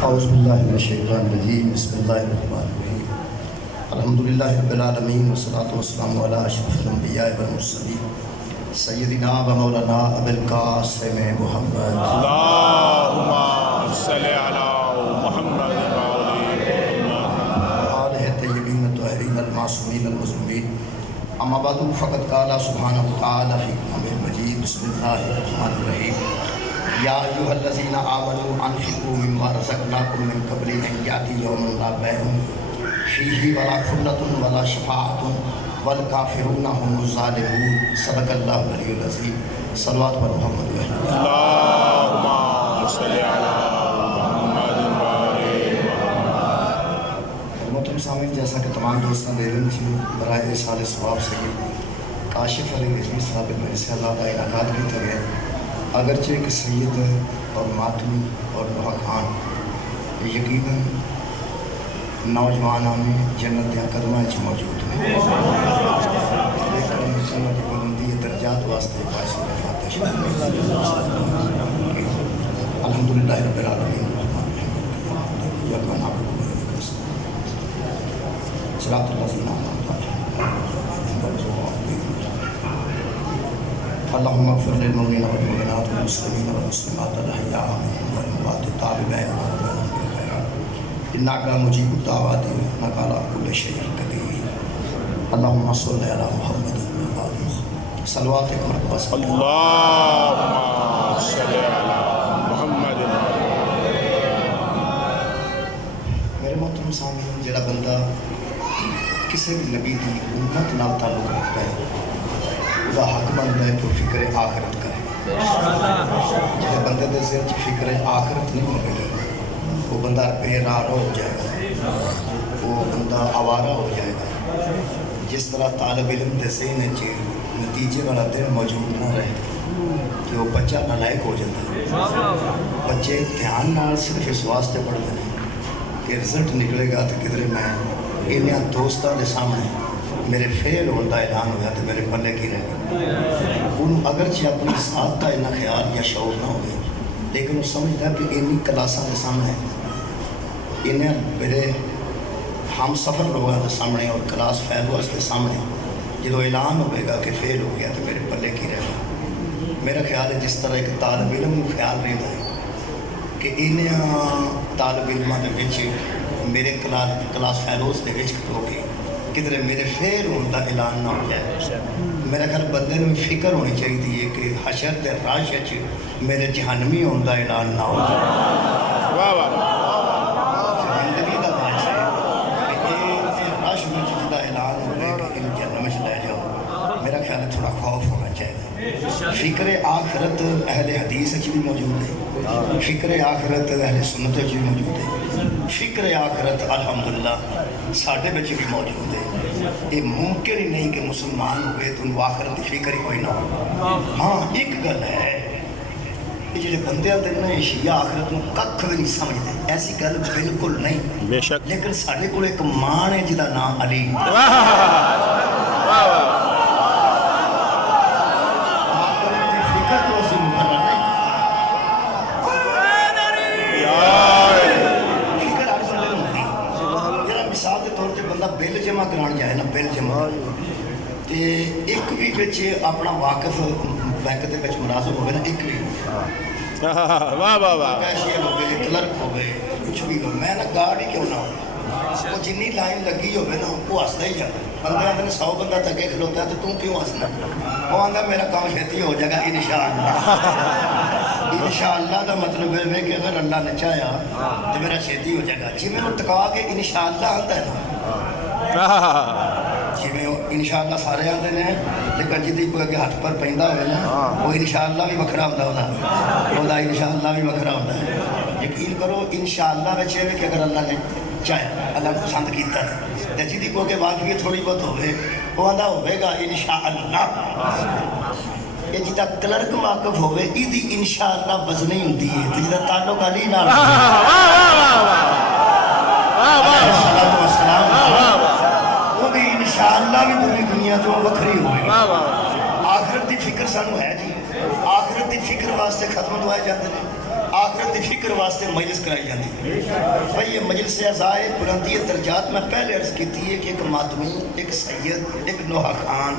औज़ुबिल्लाहि मिनश्शैतानिर्रजीम बिस्मिल्लाहिर्रहमानिर्रहीम अल्हम्दुलिल्लाहि रब्बिल आलमीन वस्सलातु वस्सलामु अला अशरफिल अंबिया'i वल मुरसलीन सय्यदिना व मौलाना अबुल कासिम मुहम्मद अल्लाहुम्मा सल्लि अला मुहम्मद व आलिहि तय्यबीन अत-ताहिरीन अल-मासूमीन अल-मज़लूमीन अम्मा बअदु फ़क़द क़ाला सुब्हानहु व तआला फ़ी कलामिहिल मजीद बिस्मिल्लाहिर्रहमानिर्रहीम या अय्युहल्लज़ीना आमनू अनफ़िक़ू मिम्मा रज़क़नाकुम मिन क़ब्लि अन याति यौमुन ला बैउन फ़ीहि वला ख़ुल्लतुन वला शफ़ाअतुन वल काफ़िरूना हुमुज़ ज़ालिमून सदक़ल्लाहुल अलियुल अज़ीम सल्लल्लाहु अलैहि मुहम्मद व अल्लाहुम्मा सल्लि अला मुहम्मद व मोहतरम सामीन, जैसा कि तमाम दोस्तों ने इल्म की बराए साल सवाब से काशिफ अली रिज़वी साहब मेरे से अल्लाह का इनाकात भी था। अगरचे कि सैयद और मातमी और लोहा खान यकीनन नौजवानों में जन्नत या कदमा मौजूद हैं, लेकिन जन्नत की बुलंदी दर्जात वास्ते अल्हम्दुलिल्लाह रब्बिल आलमीन अल्लाहुम्मा इग़फ़िर लिल मुमिनीना वल मुमिनात वल मुस्लिमीना वल मुस्लिमात अल अहयाअ मिनहुम वल अमवात ताबिईन बिल खैरात इन्नका मुजीबुद दावाति व इन्नका अला कुल्लि शैइन क़दीर अल्लाहुम्मा सल्लि अला मुहम्मद व आलि मुहम्मद सल्लल्लाहु अलैहि वसल्लम अल्लाहुम्मा सल्लि अला मुहम्मद। मेरे मोहतरम सामने जिहड़ा बंदा किसी भी नबी की उम्मत नाल ताल्लुक रखता है उसका हक बनता है तो फिक्र आखिरत करे। जो बंदे के सिर फिक्र आखिरत नहीं होगी वो बंदा बेरारा हो जाएगा, वो बंदा आवारा हो जाएगा। जिस तरह तालब इल्म के सही नतीजे वाला दिन मौजूद ना रहे कि वो बच्चा नालायक हो जाता है। बच्चे ध्यान नाल सिर्फ इस वास्ते पढ़ते हैं कि रिजल्ट निकलेगा तो किधरे मैं इन्हें दोस्तों के सामने मेरे फेल होने का ऐलान होया तो मेरे पल्ले की रह गया। उन्होंने अगरचे अपनी साथ का इन्ना ख्याल या शौर ना हो, लेकिन वो समझता है कि इन्नी क्लासा के सामने इन्हें मेरे हम सफ़र लोगों के सामने और क्लास फेलोअर्स के सामने जो ऐलान होगा कि फेल हो गया तो मेरे पल्ले की रह गया। मेरा ख्याल है जिस तरह एक तालब इल्म को ख्याल रहता है कि इन्हें तालब इल्मां दे विच मेरे क्लास फेलोज़ के खड़ो के किधरे मेरे फेल होने का ऐलान ना हो जाए। मेरा ख्याल बंदे में फिक्र होनी चाहिए कि हशर के रश मेरे जहन्नमी होने का ऐलान ना हो जाए। वाह वाह जिंदगी का बात है कि रश में जिसका ऐलान हो कि इन जहन्नम में ले जाओ, मेरा ख्याल है थोड़ा खौफ होना चाहिए। फिक्र आखिरत अहले हदीस भी मौजूद है, फिक्र आखिरत अहले सुन्नत भी मौजूद है, फिक्र आखिरत अल्हम्दुलिल्लाह साढ़े बच्चे भी मौजूद है। ये मुमकिन ही नहीं कि मुसलमान हुए तो उनको आखिरत की फिक्र ही कोई ना हो। हाँ एक गल है कि जो बंदे आते ना शिया आखिरत में कख भी नहीं समझते, ऐसी गल बिल्कुल नहीं। बेशक लेकिन साढ़े को एक मान है जिसका नाम अली। बिल जमा कराने जाए ना, बिल जमा तो एक भी बच्चे अपना वाकफ बैंक के मुलाजम हो ना, एक भी वाह वाह वाह कैशियर हो गए, क्लर्क हो गए, कुछ भी हो, मैं ना गार्ड ही क्यों ना हो, वो जिन्नी लाइन लगी हो ना वो हंसता ही जाता। बंदे आते 100 बंदा तके खलोता है तो तू क्यों हंसना? वो आंदा मेरा काम छेती हो जाएगा इंशाअल्लाह। इंशाअल्लाह का मतलब है कि अगर अल्लाह ने चाहा तो मेरा छेती हो जाएगा। जिमें वो टका के इंशाअल्लाह आता है ना, जिमें इंशाअल्लाह सारे आते हैं, लेकिन जिदी कोई अगे हथ पर पैंदा हो ना वो इंशाअल्लाह भी वखरा होता है, इंशाअल्लाह भी वखरा होता है। यकीन करो इंशाअल्लाह में है कि अगर अल्लाह ने चाहे, अल्लाह ने पसंद किया तो जिदी को अगे वाकई थोड़ी बहुत होवे वो आंदा होगा इंशाअल्लाह। ये जिदा क्लर्क वाकफ होवे इदी इंशाअल्लाह वजनी होती है, तो जिदा ताल्लुक अली नाल इंशाअल्लाह भी पूरी दुनिया जो वखरी होगी। आखिरत की फिक्र सानू है जी, आखिरत की फिक्र वास्ते खत्म दवाए जाते हैं। आखिरत की फिक्र वास्ते मजलिस कराई जाती है। भाई ये मजलिस अज़ाए बुलंदी दर्जात मैं पहले अर्ज की है कि एक मातमी, एक सैयद, एक नोहा खान,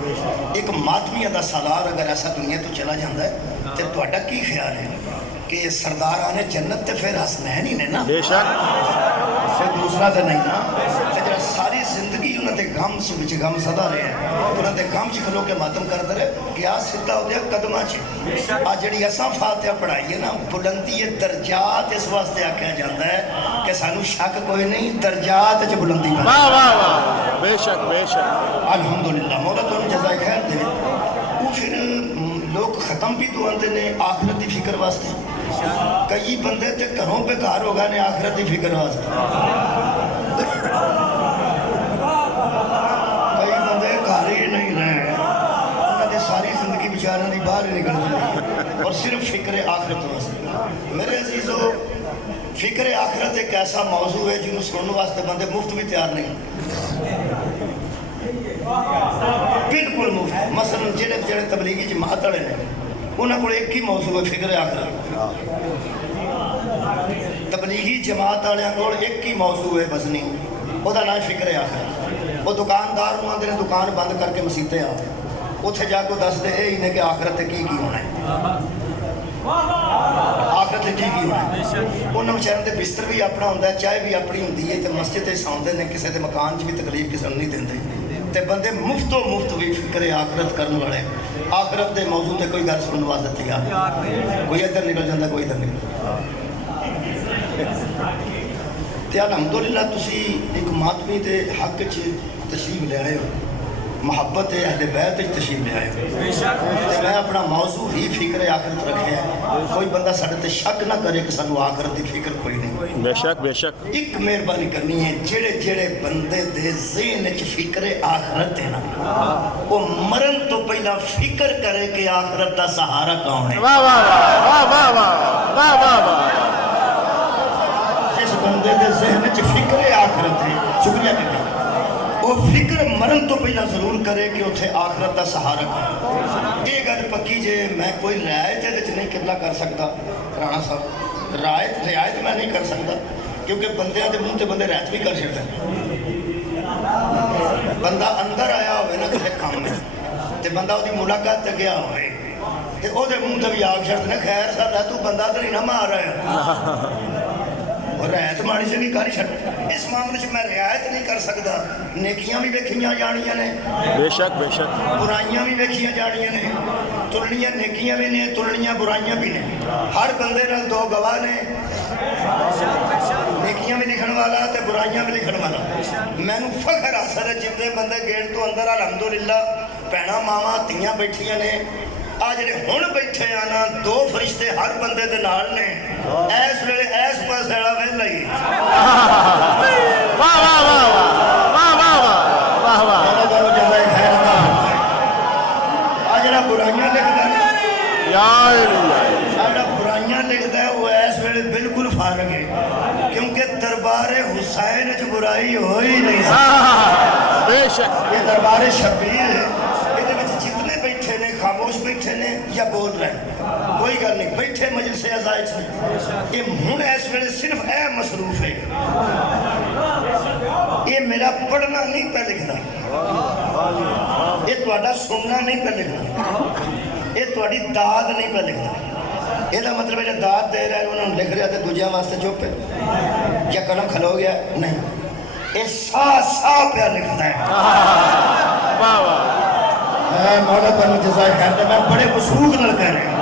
एक मातमिया का सालार अगर ऐसा दुनिया तो चला जाता है तो तुहाडा की ख्याल है कि सरदार आने जन्नत तो फिर हसनैन ही ने ना, बेशक फिर दूसरा तो नहीं ना। जो सारी जिंदगी उन्होंने गम विच गम सदा रहे उन्होंने गम च खलो के मातम करते रहे कि आ सीधा हो कदम च आ जी असा फातिहा पढ़ाई है ना बुलंदी दर्जात इस वास्ते आख्या जाता है कि सानू शक कोई नहीं दर्जात च बुलंदी कर। वाह वाह वाह बेशक बेशक अल्हम्दुलिल्लाह मौला तुहानू जज़ाए खैर दे। वो फिर लोग खत्म भी तो आते ने आखिरत की फिक्र वास्ते। कई बंदे तो घरों बेकार हो गए ने आखिरत की फिक्र वास्ते। कई बंदे घर ही नहीं रहे उन्होंने सारी जिंदगी बेचारों की बाहर ही निकल जाती और सिर्फ फिक्र आखिरत वास्ते। मेरे अजीजो फिक्र आखिरत एक ऐसा मौजू है जिन्होंने सुनने वास्ते बंदे मुफ्त भी तैयार नहीं, बिल्कुल मुफ्त। मसलन जेड़े जेड़े तबलीगी जमात वाले ने उन्होंने को एक ही मौजू है फिक्र आखिरत। तबलीगी जमात वाले को एक ही मौजू है बसनी, वह नाम फिक्र आखिरत। वो दुकानदार आते हैं दुकान बंद करके मसीते आ उत्थे जाके दसते यही ने कि आखिरत की होना है, आखिरत की होना है। उन्होंने बेचारों के बिस्तर भी अपना होंगे, चाय भी अपनी होंगी है, तो मस्जिद से सौंदे ने, किसी के मकान भी तकलीफ किसी को नहीं देंगे। तो बंदे मुफ्तो मुफ्त भी फिक्र आखिरत करने वाले आखिरत के मौजू से कोई गल सुनने वास्ते तैयार, कोई इधर निकल जाता कोई इधर निकल। तो अलहमदुलिल्लाह तुसी एक मातमी के हक च तशरीफ ले आए हो, मुहब्बत अहले बैत तशरीफ ले आए हो। मैं अपना मौजू ही फिक्र आखिरत रखे है, कोई बंदा साढ़े ते शक ना करे कि सानू आखिरत की फिक्र कोई नहीं। बेशक बेशक एक मेहरबानी करनी है जेड़े जेड़े बंदे दे ज़हन च फिक्र आखिरत है ना वो मरन तो पहला फिक्र करे कि आखिरत का सहारा कौन है। वाह वाह वाह वाह वाह वाह वाह वाह जिस बंदे दे ज़हन च फिक्र आखिरत है, शुक्रिया करना, वो फिक्र मरन तो पहला जरूर करे कि उसे आखिरत का सहारा कौन। ये गल पक्की जे मैं कोई रियायत नहीं किबला कर सकता राणा साहब, रियायत मैं नहीं कर सकता क्योंकि बंदियां के मूँह से बंदे रियायत भी कर सकते। बंदा अंदर आया हो ना किसी काम में तो बंदा वो मुलाकात तक गया हो तो मूँह से भी आग छड़ते ना खैर साहब तू बंदा तो नहीं ना मार रहा है और रियायत माड़ी से भी कर ही छड़। इस मामले में मैं रियायत नहीं कर सकता। नेकियां भी वेखियां जानियां ने, बेशक बेशक बुराइयां भी वेखियां जानियां ने, तुलनियां नेकियां भी ने, तुलनियां बुराइयां भी ने। हर बंदे नाल दो गवाह ने, नेकियां भी लिखण वाला ते बुराइयां भी लिखण वाला। मैनू फखर हासिल है जितने बंदे गेट तो अंदर अलहमदुलिल्लाह भैणा मावां धीआं बैठियां ने। आ जेडे हुण बैठे आ ना दो फरिश्ते हर बंदे दे नाल ने इस वेले इस पासे वाला वेला ही। वाह वाह वाह वाह वाह वाह वाह आ जेड़ा बुराइयां लिखदा ना साडा बुराइयां लिखदा है वो इस वेले बिल्कुल फारग है क्योंकि दरबार हुसैन च बुराई हो ही नहीं सकती। बेशक ये दरबार शबीर है, ये जितने बैठे ने खामोश बैठे ने या बोल रहे कोई गल नहीं, बैठे मजलिस अज़ाए च ये हुण इस वेले सिर्फ ए मसरूफ है। ये मेरा पढ़ना नहीं पे लिखता, ये तुहाडा सुनना नहीं पे लिखता, ये तुहाडी दाद नहीं पे लिखता। ਇਹਦਾ मतलब है दाद दे रहा है उन्होंने लिख रहा तो दूजिया वास्ते चुप है या कलम खलो गया नहीं, ये सा सा पे लिखता है। वाह वाह मौला पर जज़ाए खैर मैं बड़े वसूख नाल कह रहा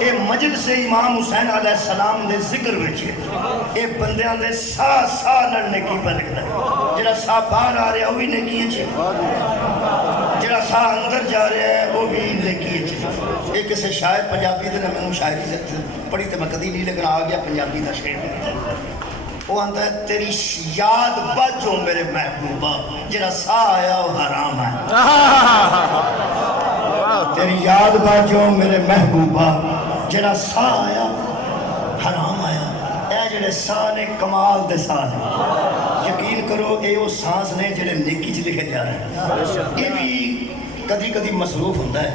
ये मजलिस इमाम हुसैन अलैहिस्सलाम दे जिक्र विच ये बंदियां दे सा सा नाल नेकी पे लिखता है। जेड़ा सा बाहर आ रहा वो भी नेकी च, जेड़ा सा अंदर जा रहा है वो भी नेकी च। ये किसी शायर पंजाबी ने मैंने शायरी पढ़ी तो मैं कदी नहीं लेकिन आ गया पंजाबी का शेर वो आंदा है तेरी याद बाजो मेरे महबूबा जेड़ा सा आया वो हराम है। तेरी याद बाजो मेरे महबूबा जेड़ा सा आया हराम आया। ए जेड़े सा ने कमाल दे सा ने, यकीन करो ये वो सांस ने जेड़े नेकी च लिखे जा रहे हैं। ये भी कदी कदी मसरूफ होता है।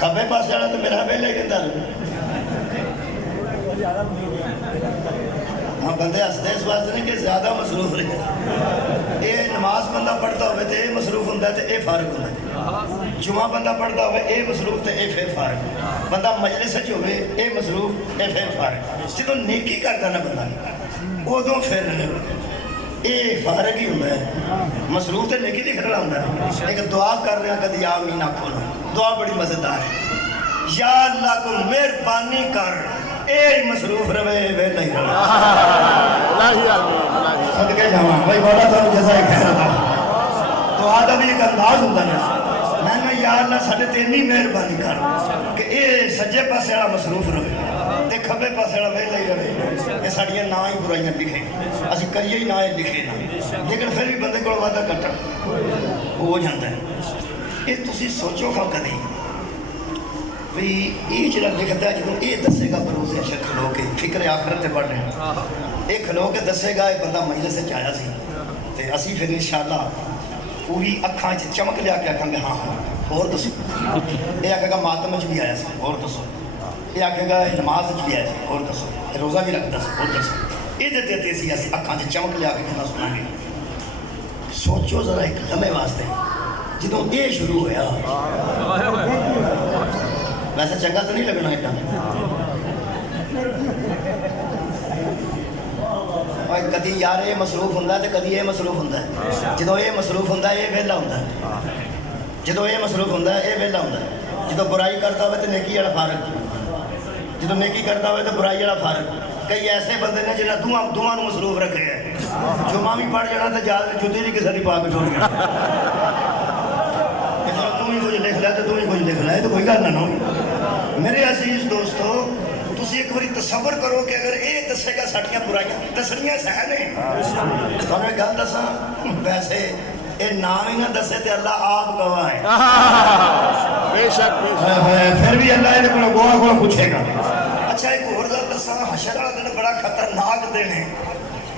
खब्बे पास वाला तो मेरा वेला ही रहता हाँ बंदे हसते इस वास्ते नहीं कि ज्यादा मसरूफ रहे। ये नमाज बंदा पढ़ता हो तो ये मसरूफ होंगे तो ये फारग होंगे। जुमा बंदा पढ़ता हो ये मसरूफ तो ये फिर फारग। बंदा मजलिस च होवे ये मसरूफ ये फिर फारग। जो नेकी करता ना बंदा उदों फिर ये फारग ही होंगे। मसरूफ तो नेकी दिख रहा होंगे। एक दुआ कर रहा कभी आमीन आखो ना, दुआ बड़ी मजेदार है। या अल्लाह को मेहरबानी कर ए मसरूफ रवे वे नहीं सदके जावा भाई बड़ा तो जैसा खैर था तो आदा भी एक अंदाज होता है। मैंने या अल्लाह साडे ते इन्नी मेहरबानी कर कि ए सज्जे पासे वाला मसरूफ रवे ते खब्बे पासे वाला वे नहीं रवे। ये साड़ियां ना ही बुराइयां लिखे असि करिए ही ना ही लिखे ना, लेकिन फिर भी बंदे को वादा घटा हो जाता है। ये तुसी सोचो खाओ कदी भी ये जो लिखता है जो ये दसेगा बरोज़े अशर खलो के फिक्र आखरत से पढ़ रहे ये खलो के दसेगा एक बंदा मजलिस से आया सी ते असी फिर इंशाअल्लाह पूरी अखां च चमक लिया के आखेंगे हाँ हाँ होर दसो। ये आखेगा मातम च भी आया सी होर दसो। ये आखेगा नमाज च भी आया सी होर दसो। रोज़ा भी रखता सी होर दसो। ये देते असी अखां च चमक लिया के कहना सुनांगे। सोचो जरा एक लम्हे वास्ते जो ये शुरू होया वैसे चंगा तो नहीं लगना एडा कभी यार ये मसरूफ होंगे तो कभी ये मसरूफ होंगे। जो ये मसरूफ होंगे ये वेला होंगे, जो ये मसरूफ होंगे ये वेला होंगे। जो बुराई करता हो तो नेकी वाला फारग, जो नेकी करता हो तो बुराई वाला फारग। कई ऐसे बंदे ने जिन्हें दुआ मसरूफ रखे है। जुमा भी पढ़ जाना तो याद जुती नहीं किसी की पा के छोड़ गया तू ही कुछ लिख लिया तो तू ही कुछ लिख लिया तो कोई गल ना हो। मेरे अजीज दोस्तों तुसी एक बार तसव्वुर करो कि अगर ये दसेगा साड़ियाँ बुराइयां दसनियां सह ने तुहानू एक गल दसा वैसे ये नाम ही ना दसे तो अल्लाह आप गवाह है। बेशक फिर भी अल्लाह ये गवाह को पूछेगा। अच्छा एक होर गल दसा हशर वाला दिन बड़ा खतरनाक दिन है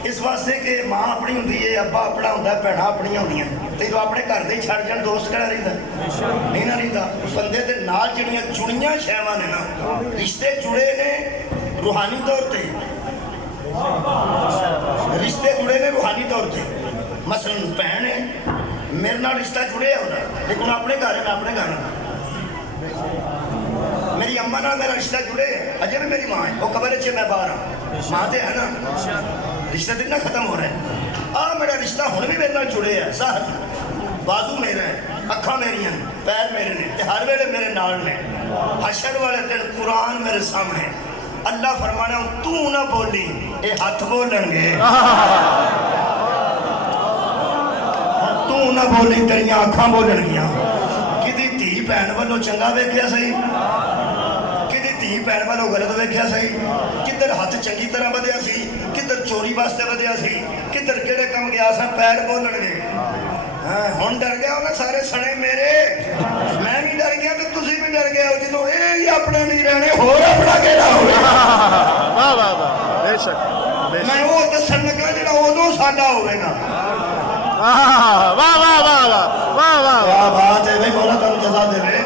इस वास्ते कि माँ अपनी होंगी है अब्बा अपना होंगे भैन अपन होंदियां तो जो अपने घर दे छड़ जान दोस्त कड़ा रहिंदा नहीं ना रहिंदा। बंदे दे नाल जिहड़ियां जुड़ियां शैवां ने ना रिश्ते जुड़े ने रूहानी तौर पर रिश्ते जुड़े ने रूहानी तौर पर। मसलन भैन है मेरे नाल रिश्ता जुड़े होना लेकिन अपने घर है मैं अपने घर मेरी अम्मा नाल मेरा रिश्ता जुड़े अजे भी मेरी माँ है वो कबर च मैं बाहर हाँ माँ तो है ना रिश्ता दिन ना खत्म हो रहा है। मेरा रिश्ता हुण भी मेरे नाल जुड़े है सर बाजू मेरा है अखा मेरिया पैर मेरे ने हर वेले मेरे नाल ने। हशर वाले दिन कुरान मेरे सामने अल्लाह फरमाना तू ना बोली ये हथ बोलणगे तू ना बोली तेरिया अखा बोलणगियां। किदी धी भैन वालों चंगा वेख्या सही किदी धी भैन वालों गलत वेख्या सही किधर हथ चंगी तरह वधिया सी किधर चोरी वास्ते वधिया सी किधर केड़े कम गया सा पैर बोलणगे। हाँ हुण डर गया ना सारे सने मेरे मैं भी डर गया तो तुसी भी डर गए हो। जो ये ही अपने नहीं रहने होर अपना केड़ा होगा मैं वो दसन लगा जिहड़ा उदों साडा होवेगा। क्या बात है भाई मौला तुहानू जज़ा देवे।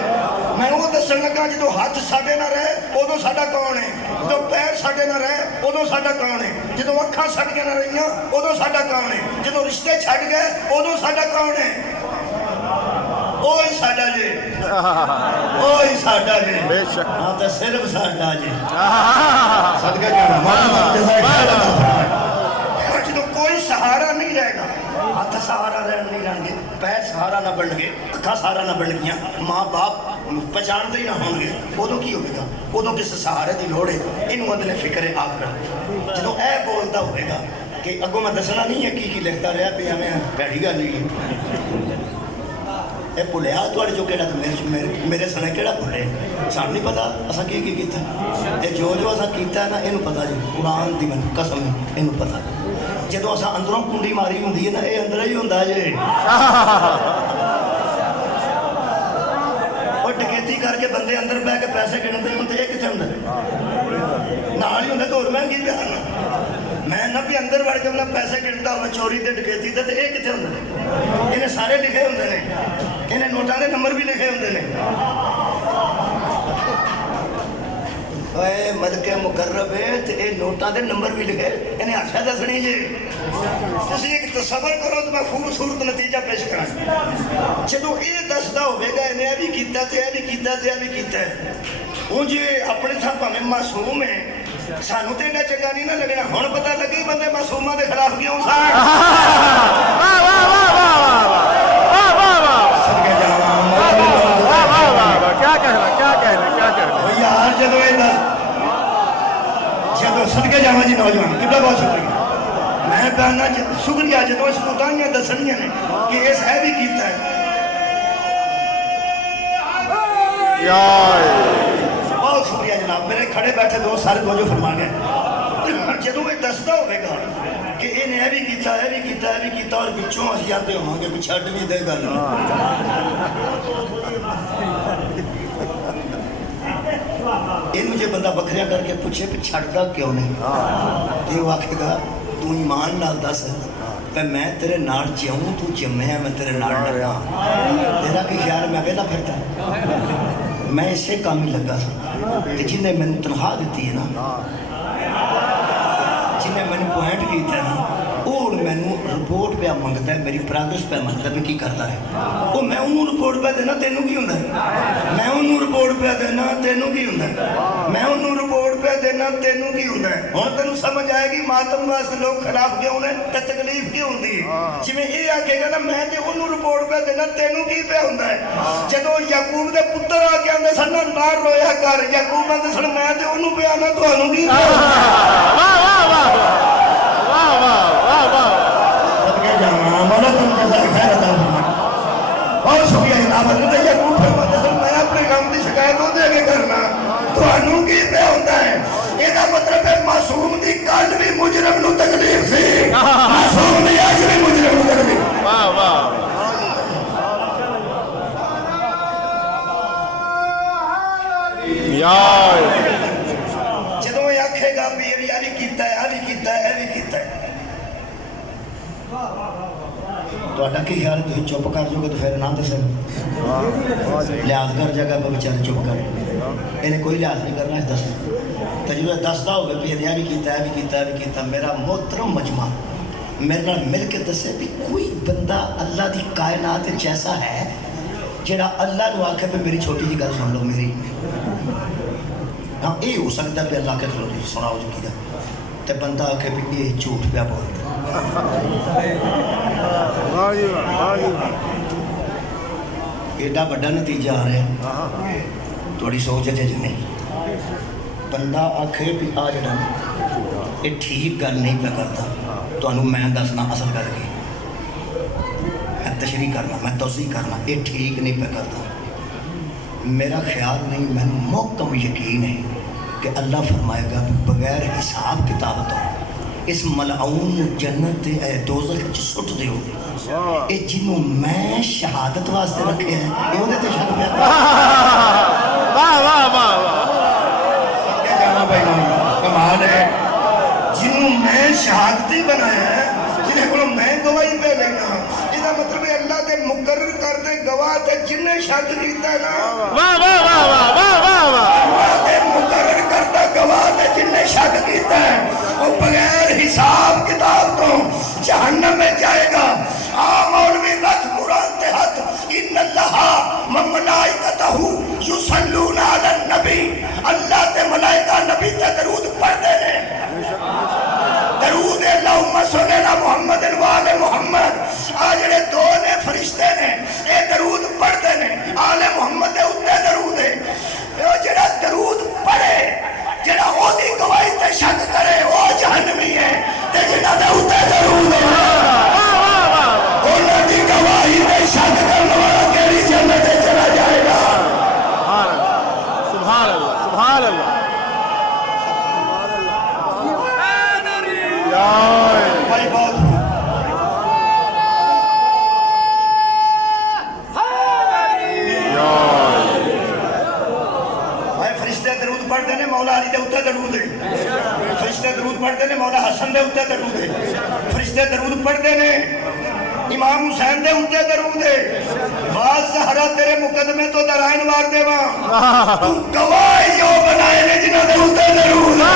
मैं वो दसन लगा जो हथ साडे ना रहे उदों साडा कौन है, जो पैर साडे ना रहे उदों साडा कौन है, जो अखां साडियां ना रहियां उदों साडा कौन है, जो रिश्ते छड़ गए उदों साडा कौन है। ओ ही साडा जे ओ ही साडा जे बेशक हां ते सिर्फ साडा जे सदका जाना मां जो कोई सहारा नहीं रहेगा हथ सहारा रहने नहीं रहेंगे पैर सहारा ना बन गए अखा सहारा ना बन गई माँ बाप पहचानते ही ना होंगे उदों की होगा उदों किस सहारे की लोड़ है। इनू आदने फिक्र आखरत जो यह बोलता होगा कि अगों मैं दसना नहीं है की लिखता रहा भी मैं भैड़ी गल नहीं ये भुलिया थोड़े जो केड़ा मेरे सने केड़ा भुले सानू नहीं पता असा की कीता ये जो असा कीता ना इनू पता जी कुरान दी मन कसम इनू पता जो असा अंदरों कुंडी मारी होंगी है ना ये अंदर ही होंगे जे और डकैती करके बंदे अंदर बह के पैसे गिनते होंगे ये कितने होंगे नाल ही होंगे तो और महंगी बयान मैं ना भी अंदर वड़ के पैसे गिनता हूँ चोरी से डकैती से तो ये कितने होंगे इन्हें सारे लिखे होंगे ने इन्हें नोटा के नंबर भी लिखे होंगे ने ओए मलके मुकर्रब है ते ये नोटां दे नंबर भी लिखे इन्हें आख्या दसनी जी तुसीं एक तसव्वुर करो तो मैं खूबसूरत नतीजा पेश करा जदों ये दसदा होवेगा इन्हें ये भी कीता ते ये भी कीता ते ये भी कीता हुण जे अपने था भावें मासूम है सानू तो इन्ना चंगा नहीं ना लगना हुण पता लगे बंदे मासूमां दे खिलाफ क्यों सन सदके जावां क्या कहना यार जदों सदके जावां जी नौजवान कितना बहुत शुक्रिया मैं कहना शुक्रिया जदों इस उताइयां दसनियां ने कि इस है भी कीता है बहुत शुक्रिया जनाब मेरे खड़े बैठे दोस्त सारे दो जो फरमा गए जदों ये दसदा होगा कि इन्हें यह भी किया यह भी किया यह भी किया और पिछों असीं आते होवांगे भी छड्ड भी दे गल इनू जो बंदा बखरिया करके पूछे कि छड्डदा क्यों नहीं तो वो आखेगा तू ईमान नाल दस कि मैं तेरे नाल जिऊं तू जम्मिया मैं तेरे नाल लगा तेरा की ख्याल मैं वेला फिरदा मैं इसे काम ही लगा सा जिन्हें मैंने तनख्वाह दी है ना जिन्हें मैंने पॉइंट किया है ना वो मैनू रिपोर्ट पे मंगता है मेरी प्रोग्रेस पे मंगता भी की करता है वो मैं उन्होंने रिपोर्ट पे देना तेनू की होंदा मैं उन्होंने रिपोर्ट पे देना तेनू की होंदा मैं उन्होंने रिपोर्ट पे देना तेनू की होंदा हुण तेनू समझ आएगी मातम वास्ते लोग खिलाफ क्यों ने ते तकलीफ क्यों होंदी है जिवें ये आखेगा ना मैं जे उन्होंने रिपोर्ट पे देना तेनू की पे होंदा है जदों याकूब दे पुत्तर आ के आंदे सन ना रोया कर याकूब आंदे सन मैं ते ओनू पे आना तुहानू की बहुत शुक्रिया जनाब मैं अपने काम की शिकायत ਉਹਦੇ ਅੱਗੇ करना ਤੁਹਾਨੂੰ ਕੀ ਪਿਆ ਹੁੰਦਾ ਹੈ ਇਹਦਾ ਮਤਲਬ ਹੈ ਮਾਸੂਮ ਦੀ ਕੱਲ ਵੀ ਮੁਜਰਮ ਨੂੰ ਤਕਲੀਫ ਸੀ ਮਾਸੂਮ ਦੀ ਅੱਜ ਵੀ ਮੁਜਰਮ ਨੂੰ ਤਕਲੀਫ वाह वाह ਜਦੋਂ ਇਹ ਆਖੇਗਾ ਵੀ ਇਹ ਵੀ ਕੀਤਾ ਹੈ ਆ ਵੀ ਕੀਤਾ ਹੈ ਇਹ ਵੀ ਕੀਤਾ ਹੈ ਤੁਹਾਡਾ ਕੀ ਖਿਆਲ ਤੁਸੀਂ ਚੁੱਪ ਕਰ ਜਾਓਗੇ ਤਾਂ ਫਿਰ ਨਾ ਦੱਸੋ ਲਿਹਾਜ਼ ਕਰ ਜਗ੍ਹਾ ਪਰ ਵਿਚਾਰੇ ਚੁੱਪ ਕਰ ਇਹਨੇ ਕੋਈ ਲਿਹਾਜ਼ ਨਹੀਂ ਕਰਨਾ ਦੱਸ ਤਾਂ ਜਦੋਂ ਦੱਸਦਾ ਹੋਵੇ ਵੀ ਇਹ ਵੀ ਕੀਤਾ ਇਹ ਵੀ ਕੀਤਾ ਇਹ ਵੀ ਕੀਤਾ ਮੇਰਾ मोहतरम मजमा मेरे नाल मिल के दसे भी कोई बंदा अल्लाह की कायनात ऐसा है जिहड़ा अल्लाह नूं आखे भी मेरी छोटी जी गल सुन लो मेरी हाँ ये हो सकता भी अल्लाह के खलो सुनाओ जी की तो बंदा आखे भी ये झूठ पिया बोलता एडा बड़ा नतीजा आ रहा है थोड़ी सोच है जी नहीं बंदा आखे भी आ जड़ा ये ठीक गल नहीं पे करता तुहानू मैं दसना असल गल की मैं तशरीह करना मैं तौसीह करना ये ठीक नहीं पे करता मेरा ख्याल नहीं मैनू मुहकम यकीन है कि अल्लाह फरमाएगा बगैर हिसाब किताब तो इस मलऊन जन्नत दोज़ख च सुट दिओ ये जिन्हों मैं शहादत वास्ते रखे है ये उहदे ते शक पिया वाह वाह वाह सदके जाना भाई कमाल है जिन्हों मैं शहादती बनाया है जिन्हें को मैं गवाही पे लेना इसका मतलब है अल्लाह के मुकर्रर करते गवाह ते जिन्हें शक कीता ना वाह वाह वाह वाह वाह वाह वाह अल्लाह के मुकर्रर करता गवाह ते जिन्हें शक कीता है वो बगैर हिसाब किताब तो जहन्नम में जाएगा आ मौलवी रख कुरान ते हाथ इन्नल्लाह व मलाइकतहु युसल्लूना अलन नबी अल्लाह ते मलाइका नबी ते दरूद पढ़ते हैं दरूद अल्लाहुम्मा सल्ली अला मुहम्मद व आले मुहम्मद आ जेड़े दो ने फरिश्ते ने ये दरूद पढ़ते ने आले मुहम्मद दे उत्ते दरूद है ओ जेड़ा दरूद पढ़े जेड़ा ओदी गवाही ते शक करे वो जहन्नमी है ते जेड़ा दे उत्ते दरूद है वाह वाह वाह ओना दी गवाही ते शक करने वाला केड़ी जन्नत में चला जाएगा सुभान अल्लाह सुभान अल्लाह भाई बहुत भाई फरिश्ते दरूद पढ़ते ने मौला अली दे उत्ते दरूद है फरिश्ते दरूद पढ़ते ने मौला हसन दे उत्ते दरूद है फरिश्ते दरूद पढ़ते ने इमाम हुसैन दे उत्ते दरूद है बाज ज़हरा तेरे मुकदमे तो दराइन मार देवा तू गवाह जो बनाए ने जिन्हां दे उत्ते दरूद है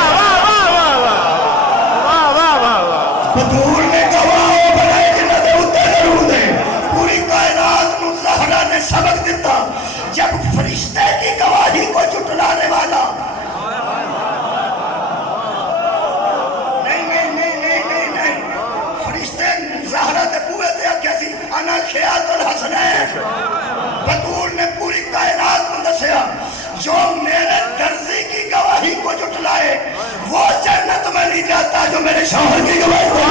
बतूल ने गवाह बनाए जिन्हां दे उत्ते दरूद है पूरी कायनात नू ज़हरा ने सबक दिता जब फरिश्ते की गवाही को झुठलाने वाला अना खियातुल हसनैन बतूल ने पूरी कायनात को दसिया जो मेरे दर्जी की गवाही को झुठलाए वो जन्नत में नहीं जाता जो मेरे शौहर की गवाही को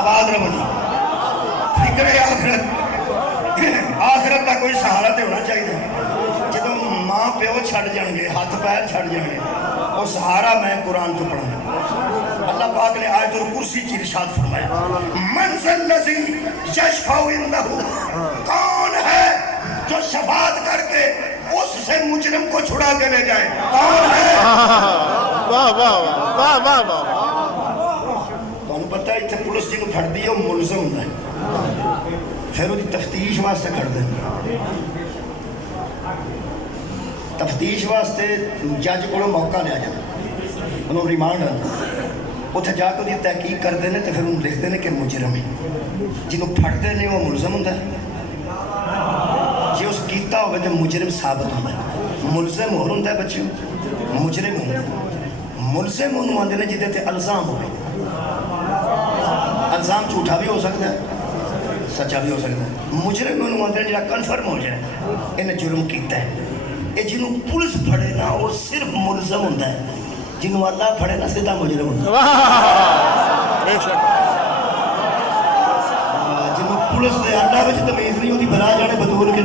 आबाद रहो जी फिक्र आखिरत का कोई सहारा तो होना चाहिए जो मां प्यो छड़ जाएंगे हाथ पैर छड़ जाएंगे वो सहारा मैं कुरान तो पढ़ा अल्लाह पाक ने आयतुल कुर्सी की इरशाद फरमाया मंज़िल लज़ी यशफ़अउ इंदहु कौन है जो शफाअत करके उससे मुजरिम को छुड़ा के ले जाए कौन है वाह वाह वाह वाह वाह तुहानू पता है इत्थे पुलिस जिन्हों फड़दी है वो मुलज़म हुंदा है फिर उसकी तफ्तीश वास्ते खड़दे तफ्तीश वास्ते जज को मौका लिया जाता उन्होंने रिमांड आता उत्थे जाके उसकी तहकीक करते हैं तो फिर उन्हें लिखते हैं कि मुजरम है जिन्होंने फड़ते हैं वो मुलजम होंगे जो उस कीता हो तो मुजरम साबित होता है मुलजम होर होंगे बच्चे मुजरम होंगे मुलजम उन्होंने आते हैं जिदे इल्जाम हो इल्जाम झूठा भी हो सकता है सच्चा भी हो सकता है मुजरम उन्होंने आते हैं जो कन्फर्म हो जाए इन्हें जुर्म किया है ये जिन्हों पुलिस फड़े ना वो सिर्फ मुलजम होंगे जिन्हों अल्लाह फड़े ना सीधा मुजरम होंगे जिन्हों पुलिस दे अल्लाह विच तमीज नहीं होती बना जाने बतूल के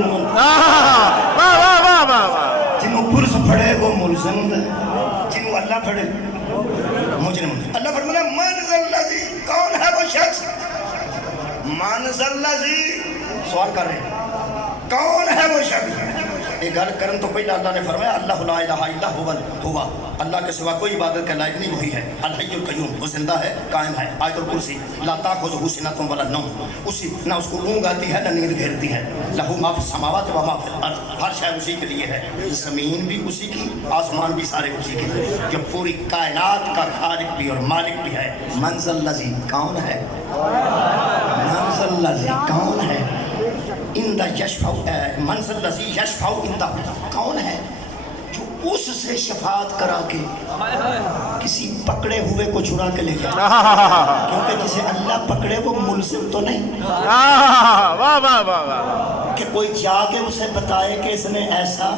जिन्हों पुलिस फड़े वो मुलजम होंगे जिन्हों अल्लाह फड़े मुजरम होंगे अल्लाह फरमाता मंज़िल लज़ी कौन है वो शख्स मंज़िल लज़ी सवाल कर रहे कौन है वो शख्स ये गल करन तो पहले अल्लाह ने फरमाया अल्लाह ला इलाहा इल्ला हुवा अल्लाह के सिवा कोई इबादत के लायक नहीं वही है अल हय्युल क़य्यूम वो जिंदा है कायम है आयतुल कुर्सी ला ताख़ुज़ुहु सिनतुन वला नौम उसी ना उसको ऊँघ आती है ना नींद घेरती है लहू मा फ़िस समावाति व मा फ़िल अर्ज़ हर शय उसी के लिए है ज़मीन भी उसी की आसमान भी सारे उसी के जो पूरी कायनात का खालिक भी और मालिक भी है मंज़िल लज़ी कौन है मंज़िल लज़ी कौन है इंदा यशफ़अउ मंज़िल लज़ी यशफ़अउ इंदहु कौन है जो उससे शफाअत करा के किसी पकड़े हुए को छुड़ा के ले जाए क्योंकि जिसे अल्लाह पकड़े वो मुलज़िम तो नहीं वाह वाह वाह वाह कि कोई जाके उसे बताए कि इसने ऐसा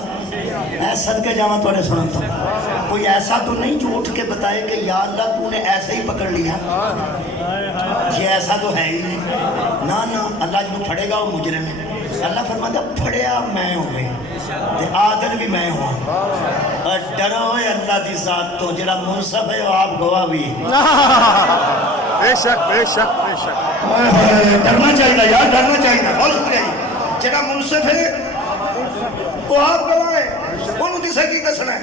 ऐसा के जावा थोड़े सुना तो कोई ऐसा तो नहीं जो उठ के बताए कि या अल्लाह तूने ऐसे ही पकड़ लिया ये ऐसा तो है ही नहीं ना ना अल्लाह जो फड़ेगा वो मुजरिम है अल्लाह फरमाता फड़िया मैं होवे ते आदल भी मैं हुआ और डरो अल्लाह की जात तो जेड़ा मुनसफ है वो आप गवाह भी बेशक बेशक बेशक डरना चाहिए यार डरना चाहिए बहुत शुक्रिया जी जेड़ा मुनसफ है वो आप गवाह है उन्होंने किसे की दसना है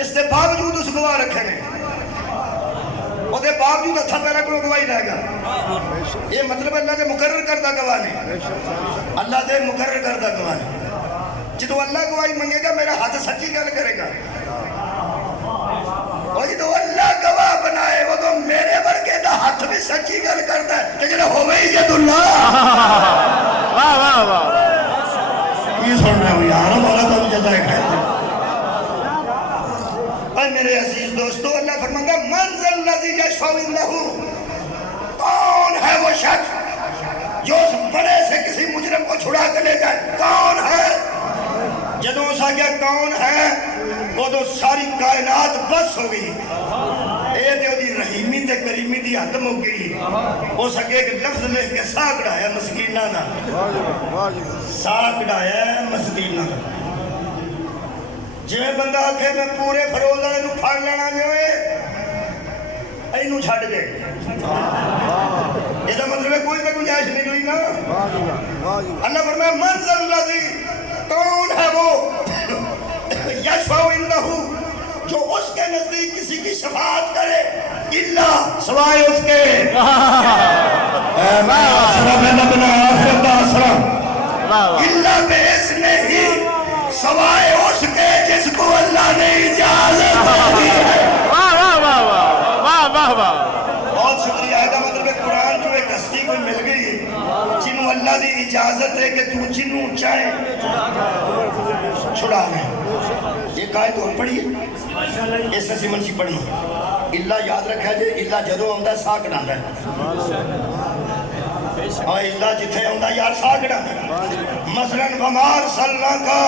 इसके बावजूद उस गवाह रखे ने ਉਹਦੇ ਬਾਵਜੂਦ ਹੱਥਾਂ ਪੈਰਾਂ ਕੋਲ ਗਵਾਹੀ ਲੈ ਗਿਆ ਇਹ ਮਤਲਬ ਅੱਲਾ ਦੇ ਮੁਕਰਰ ਕਰਦਾ ਗਵਾਹ ਨੇ ਅੱਲਾ ਦੇ ਮੁਕਰਰ ਕਰਦਾ ਗਵਾਹ ਨੇ ਜਦੋਂ ਅੱਲਾ ਗਵਾਹੀ ਮੰਗੇਗਾ ਮੇਰਾ ਹੱਥ ਸੱਚੀ ਗੱਲ ਕਰੇਗਾ ਉਹ ਜਦੋਂ ਅੱਲਾ ਗਵਾਹ ਬਣਾਏ ਉਦੋਂ ਮੇਰੇ ਵਰਗੇ ਦਾ ਹੱਥ ਵੀ ਸੱਚੀ ਗੱਲ ਕਰਦਾ ਤੇ ਜਿਹੜਾ ਹੋਵੇ ਹੀ ਜਦੁੱਲਾ वाह वाह वाह ਕੀ ਸੁਣ ਰਹੇ ਹੋ ਯਾਰ ਮੌਲਾ ਤੁਹਾਨੂੰ ਜਜ਼ਾ ਹੈ मेरे अजीज दोस्तों अल्लाह फरमाएगा मंज़िल लज़ी यशफ़अउ इंदहु कौन है वो शख्स जो उस बड़े से किसी मुजरिम को छुड़ा के ले जाए कौन है जदों उस आ गया कौन है उदों सारी कायनात बस हो गई ये तो दी रहीमी ते करीमी दी हद मुक गई उस अगे एक लफ्ज लिख के साह कढ़ाया मस्कीना दा साह कढ़ाया मस्कीना दा जिवें बंदा आखे मैं पूरे फरोज वाले नूं फड़ लेना जिवें इनू छड्ड दे ਇਹਦਾ मतलब है कोई तो गुंजाइश निकली ना अल्लाह फरमाया मंज़िल लज़ी कौन है वो यशफ़अउ इंदहु जो उसके नजदीक किसी की शफाअत करे इल्ला सवाए उसके मैं आसरा में न बना आखिरत का आसरा इल्ला बेइज़्ने ही सवाए उसके जिसको अल्लाह ने इजाजत दी है। वाह वाह वाह वाह वाह वाह वाह। बहुत शुक्रिया। इसका मतलब है कुरान जो एक हस्ती कोई मिल गई है जिन्हों अल्लाह की इजाजत है कि तू जिन्हों चाहे छुड़ा ले। ये कायद और पढ़िए इस सिमन सी पढ़ना इल्ला याद रखा जे इल्ला जदों आंदा साह कढ़ांदा है। हाँ इल्ला जिथे आंदा यार साह कढ़ांदा मसलन बमार सल्ला का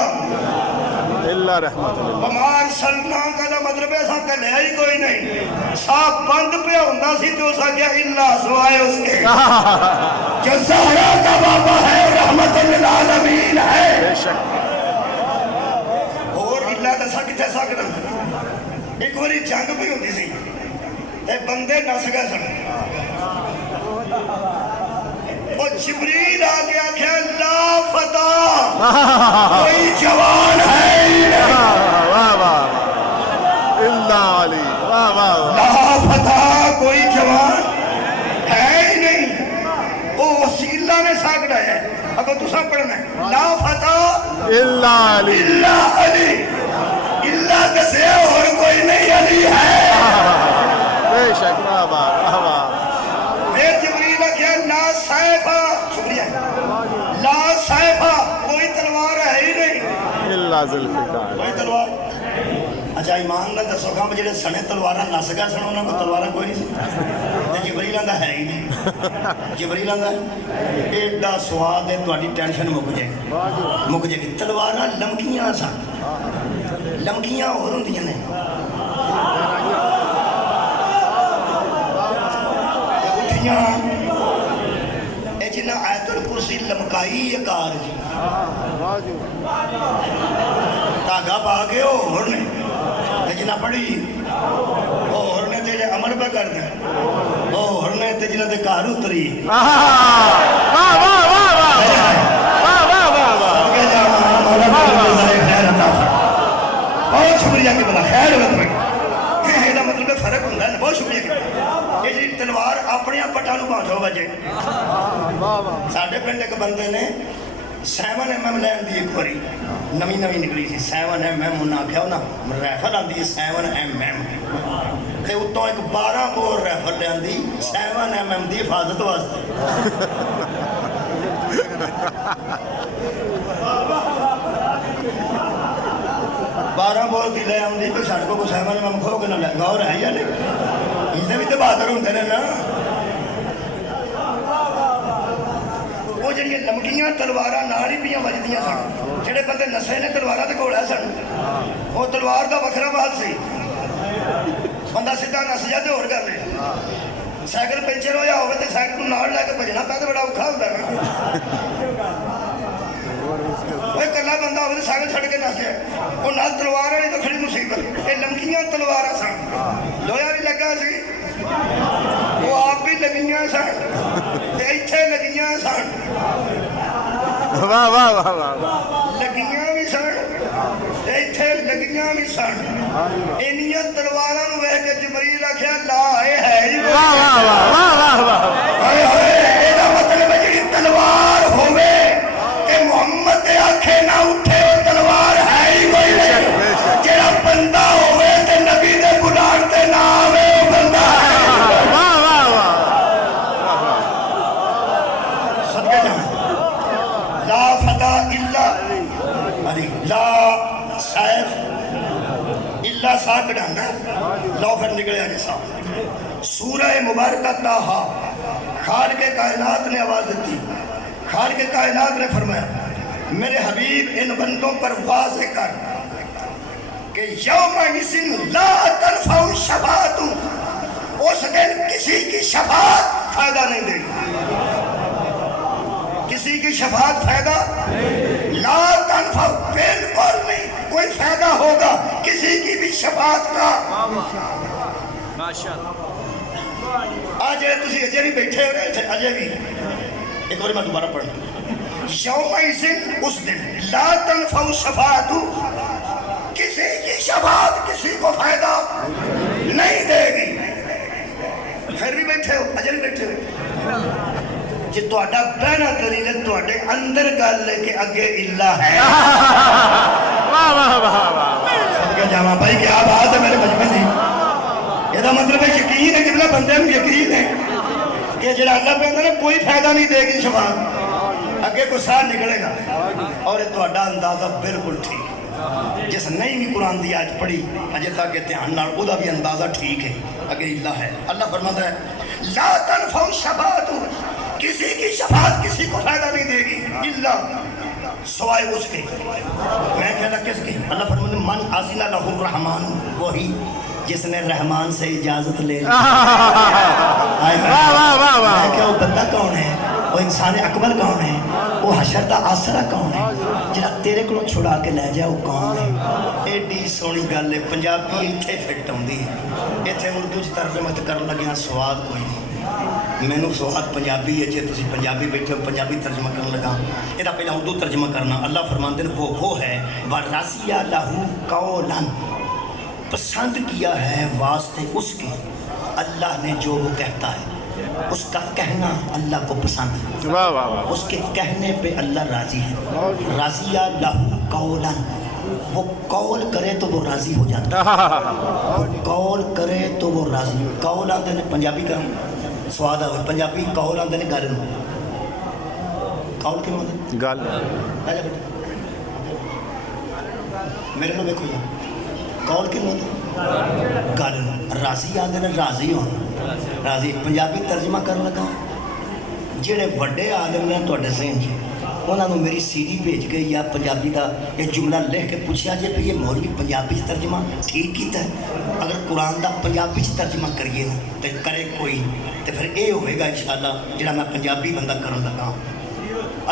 इल्ला रहमतुल्लिल बमार सल्ला का दा मतलब है साह कढ़िया ही कोई नहीं साह बंद पे होंदा सी तो सा क्या इल्ला सवाए उसके जो ज़हरा का बाबा है रहमतुल्लिल आलमीन है। बेशक और इल्ला दसा किथे साह कढ़ांदा एक बारी जंग भी होती सी ते बंदे नस गए सन वो जिब्रील आके आख्या ला फता कोई जवान है ही नहीं। वाह वाह इल्ला अली वाह वाह ला फता कोई जवान है ही नहीं। वो वसीला ने साह कढ़ाया अगर तुसा पढ़ना है ला फता इल्ला अली इल्ला अली इल्ला दसे और कोई नहीं अली है। बेशक वाह वाह वाह वाह। फिर जिब्रील आख्या ला सैफा शुक्रिया ला सैफा कोई तलवार है ही नहीं इल्ला जुल्फिकार कोई तलवार। अच्छा ईमान नाल दसो काम जेडे सने तलवारां नस गए सन उन्हां कोल तलवारां कोई नहीं सी ते जिब्रील आंदा है ही नहीं। जिब्रील आंदा एडा स्वाद है तुहाडी टेंशन मुक जाएगी तलवारां लमकियां सन लमकियां होर हुंदियां ने उठियां ए जिन्ना आयतुल कुर्सी लमकाई अकार जी धागा पा के होर ने ते जिन्ना पढ़ी होर ने ते अमल पे कर दे होर ने ते जिन्ना दे घर उतरी वाह वाह वाह वाह वाह वाह वाह वाह वाह। सदके जाना मौला ताला खैर अता फरमाए। बहुत शुक्रिया कि बला खैर मतलब ਇਹਦਾ मतलब फर्क ਹੁੰਦਾ है बहुत शुक्रिया ये जी तलवार अपने पट्टा भाजो बजे साढ़े पिंड एक बंदे ने 7mm लैन दी एक बारी नवी निकली सी 7mm उन्हें आख्या ना राइफल आती है 7mm ते उत्तों एक 12 बोर राइफल लिया 7mm की हिफाजत वास्ते 12 बोल की ले आती कोई साढ़े को 7mm खो के ना ले गौर है या नहीं इसने भी तो बहादुर होंगे ने ना वो जी लमकियां तलवारां नाल ही पियां वजदियां सन जेडे बंदे नशे ने तलवारां ते घोड़ा सन वो तलवार का वखरा बात सी बंदा सीधा नस जा तो होर गल है साइकिल पंचर होया होवे ते साइकिल को नाल लैके भजना पै बड़ा औखा होंदा ना कला बंदा होवे साइकिल छड़ के नस जाए वो नाल तलवार वाली तो खड़ी मुसीबत ये लमकियां तलवारां सन लोहा भी लगा सी वो आप भी लगियां सन ते इत्थे लगियां सन वाह वाह वाह वाह। लगियां भी सन ते इत्थे लगियां भी सन इन्नियां तलवारां नूं वेख के जिब्रील आख्या ला ए है ही वाह वाह वाह वाह वाह वाह। हाय हाय ਇਹਦਾ मतलब है जी तलवार होवे कि मोहम्मद दे आखे ना उठे तलवार है ही कोई नहीं जेड़ा बंदा होवे ते नबी दे बुलाण ते ना आवे वो बंदा है। वाह वाह वाह। सदके जाओ ला फता इल्ला अली ला सैफ इल्ला सा कढ़ांदा लो फिर निकले आज साहब सूरह मुबारक ताहा खाल के कायनात ने आवाज दी खाल के कायनात ने फरमाया मेरे हबीब इन बंदों पर वाज़े कर कि यौमा इसिन ला तनफउ शफाअतु उस दिन किसी की शफाअत फायदा नहीं देगी किसी की शफाअत फायदा ला तनफउ बिल्कुल नहीं कोई फायदा होगा किसी की भी शफाअत का आज तुम अजे भी बैठे हो रहे अजे भी एक बार मैं दोबारा पढ़ना यौम इज़िन उस दिन ला तनफउ शफाअतु किसी की शफाअत किसी को फायदा नहीं देगी। फिर भी बैठे हो, अजर भी बैठे हो। जे तुहाडा पहला दलील है तुहाडे अंदर गल लेके अगे इल्ला है। वाह वाह वाह वाह सदके जावा भाई, क्या बात है मेरे बचपन की। ਇਹਦਾ ਮਤਲਬ ਹੈ ਯਕੀਨ ਹੈ ਕਿਬਲਾ ਬੰਦੇ ਨੂੰ ਯਕੀਨ ਹੈ ਕਿ ਜਿਹੜਾ ਅੱਲਾਹ ਕਹਿੰਦਾ ਨਾ ਕੋਈ ਫਾਇਦਾ ਨਹੀਂ ਦੇਗੀ ਸ਼ਫਾਅਤ, ਅੱਗੇ ਕੋਈ ਸਾਹ ਨਿਕਲੇਗਾ। ਔਰ ਇਹ ਤੁਹਾਡਾ ਅੰਦਾਜ਼ਾ ਬਿਲਕੁਲ ਠੀਕ। ਜਿਸ ਨਹੀਂ ਵੀ ਕੁਰਾਨ ਦੀ ਆਇਤ ਪੜ੍ਹੀ ਅਜੇ ਤੱਕ ਇਹ ਧਿਆਨ ਨਾਲ ਉਹਦਾ ਵੀ ਅੰਦਾਜ਼ਾ ਠੀਕ ਹੈ, ਅੱਗੇ इल्ला है। अल्लाह फरमाता है ला तनफउ शफाअत, किसी की शफाअत किसी को फायदा नहीं देगी इल्ला सवाए उसके। मैं कहता किसकी? अल्लाह फरमाता है मन आज़िना लहु रहमान, वही जिसने रहमान से इजाजत ले ली। मैं क्या वो बंदा कौन है? वो इंसान अकबर कौन है? वो हशर का आसरा कौन है? जिहड़ा तेरे को छुड़ा के लै जाए वो कौन है? एडी सोहनी गल है। पंजाबी इत्थे फिट आउंदी है, इत्थे उर्दू च तर्जमा करन लग्या स्वाद कोई नहीं। मैनू स्वाद पंजाबी है, जे तुसीं पंजाबी बैठे हो पंजाबी तर्जमा करन लगा, इहदा पहला उर्दू तर्जमा करना। अल्लाह फरमांदे ने वो है वरासिया लहू कौलन, पसंद किया है वास्ते उसके अल्लाह ने जो वो कहता है, उसका कहना अल्लाह को पसंद है, वाह वाह वाह उसके कहने पे अल्लाह राजी है। राजिया लहू कौलन, वो कौल करे तो वो राजी हो जाता है, वो कौल करे तो वो राजी। कौल आते ने पंजाबी का स्वाद आवे, पंजाबी कौल आते ने गल। कौल क्यों आते? गल आजा बेटा मेरे को देखो यार, कौल क्यों आते? गल। राजी आते ने राजी होना, राजी। पंजाबी तर्जमा कर लगा, ਜਿਹੜੇ ਵੱਡੇ आलम ने ਤੁਹਾਡੇ ज़हन 'ਚ उन्होंने मेरी सीडी भेज के या पंजाबी का एक जुमला लिख के पूछा जे भी ये मौलवी पंजाबी तर्जमा ठीक किया है? अगर कुरान का पंजाबी तर्जमा करिए ना तो करे कोई, तो फिर ये होएगा इंशाअल्लाह जिहड़ा मैं पंजाबी बंदा करन लगा।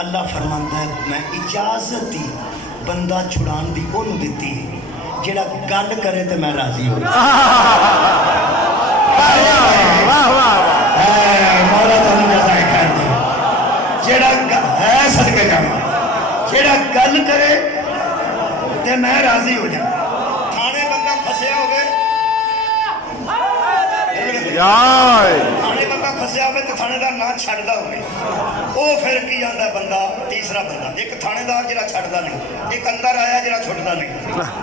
अल्लाह फरमांदा है मैं इजाजत दी बंदा छुड़ान दी ओनू दित्ती है जिहड़ा गल करे तो मैं राजी हो। मौला तुहानू जज़ाए खैर दे। जेड़ा है सदके जावा, जेड़ा गल करे ते मैं राजी हो जा। थाने बंदा फसिया होवे, थाने बंदा फसिया होवे ते थानेदार ना छड्डदा होवे, ओ फिर की आंदा बंदा तीसरा बंदा। एक थानेदार जेड़ा छड्डदा नहीं, एक अंदर आया जेड़ा छुटदा नहीं,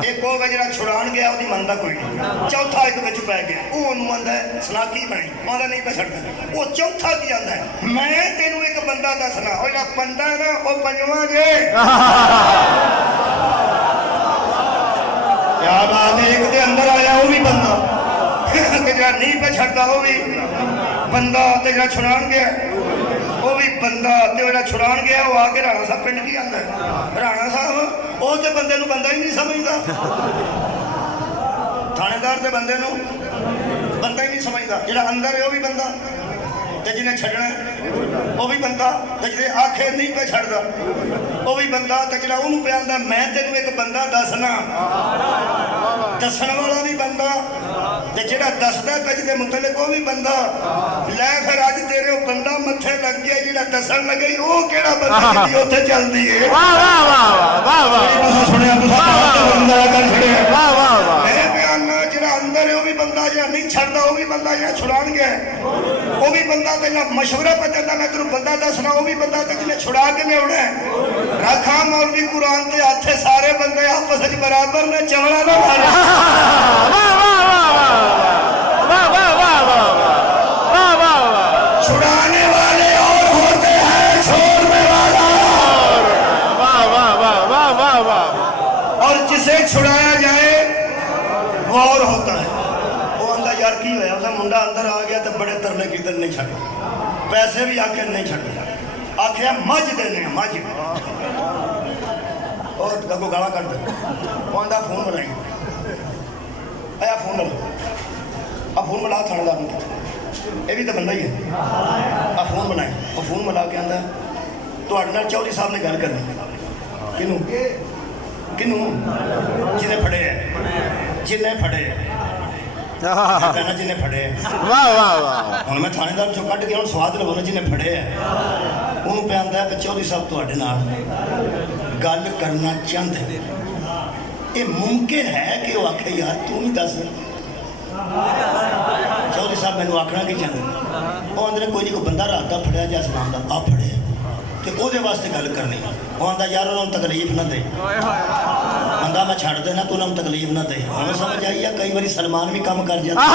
एक होवे जेड़ा छुड़ान गया ओदी मनदा कोई नहीं, चौथा एक विच पै गया ओ ओनू आंदा सुना की बनी आंदा नहीं पै छड्डदा। ओ चौथा की आंदा मैं तेनू एक बंदा दसना, ओ जेड़ा बंदा है ना ओ पंजवां जे। क्या बात है, एक दे अंदर आया वो भी बंदा, ते जेड़ा नहीं पै छड्डदा वो भी बंदा, ते जेड़ा छुड़ान गया वो भी बंदा, ते जेड़ा छुड़ान गया वो आके राणा साहब पिंड की आंदा राणा साहब वो ते बंदे नू बंदा ही नहीं समझदा। थानेदार ते बंदे नू बंदा ही नहीं समझदा, जेड़ा अंदर है वो भी बंदा, ते जिन्हें छड्डना वो भी बंदा, ते जिहदे आखे नहीं पे छड्डदा वो भी बंदा, ते जेड़ा ओनू पे आंदा मैं तेनू एक बंदा दसना, दसन वाला भी बंदा, ते जेड़ा दसदा पे जिहदे मुतलक वो भी बंदा। लै फिर अज तेरे वो बंदा मत्थे लग गया जेड़ा दसन लगे वो केड़ा बंदा जिहदी उत्थे चलदी है। वाह वाह वाह वाह वाह तुसां सुनिया, तुसां बंदा कर छड़िया। वाह वाह वाह मेरे बयान नाल जेड़ा अंदर है वो भी बंदा, जेड़ा नहीं छड्डदा वो भी बंदा, जेड़ा छुड़ान गया वो भी बंदा, ते जेड़ा मशवरा पे देंदा मैं तेनू बंदा दसना वो भी बंदा, ते जिन्हें छुड़ा के लियाउणा रखा मौलवी कुरान ते हत्थे सारे बंदे आपस में बराबर ने चवड़ा ना मारे। छुड़ाने वाले और होते हैं, छोड़ने वाला और जिसे छुड़ाया जाए वो और होता है। वो आंदा यार की होया, उसका मुंडा अंदर आ गया तो बड़े तरले किधर नहीं छड़, पैसे भी आके नहीं छड़, आखिया मझ देने मझ और गगो गाला कर दे। वो आंदा फोन बनाई, आया फोन मिला, अब फोन मिला थानेदार ने, ये भी तो बंदा ही है। अब फोन बनाए, और फोन मिला के आंदा तुहाडे नाल चौधरी साहब ने गल करनी। किनू किनू? जिन्हें फड़े है, जिन्हें फड़े कहना जिन्हें फड़े है। वाह वाह वाह हुण मैं थानेदार चों कट के हुण स्वाद लवो ना जिन्हें फड़े है ਉਹਨੂੰ पे आंदा है चौधरी साहब तुहाडे नाल गल करना चाहते ये मुमकिन है कि वो आखे यार तू ही दस चौधरी साहब मैंने आखना कि चाहते वो आंदे कोई नहीं कोई बंदा रात का फड़िया या सलाम का आ फड़े तो वो वास्ते गल करनी वो आंदा यार उन्होंने तकलीफ ना दे बंदा मैं छड़ देना तू उन्होंने तकलीफ ना दे हमें समझ आई है कई बार सलमान भी काम कर जाता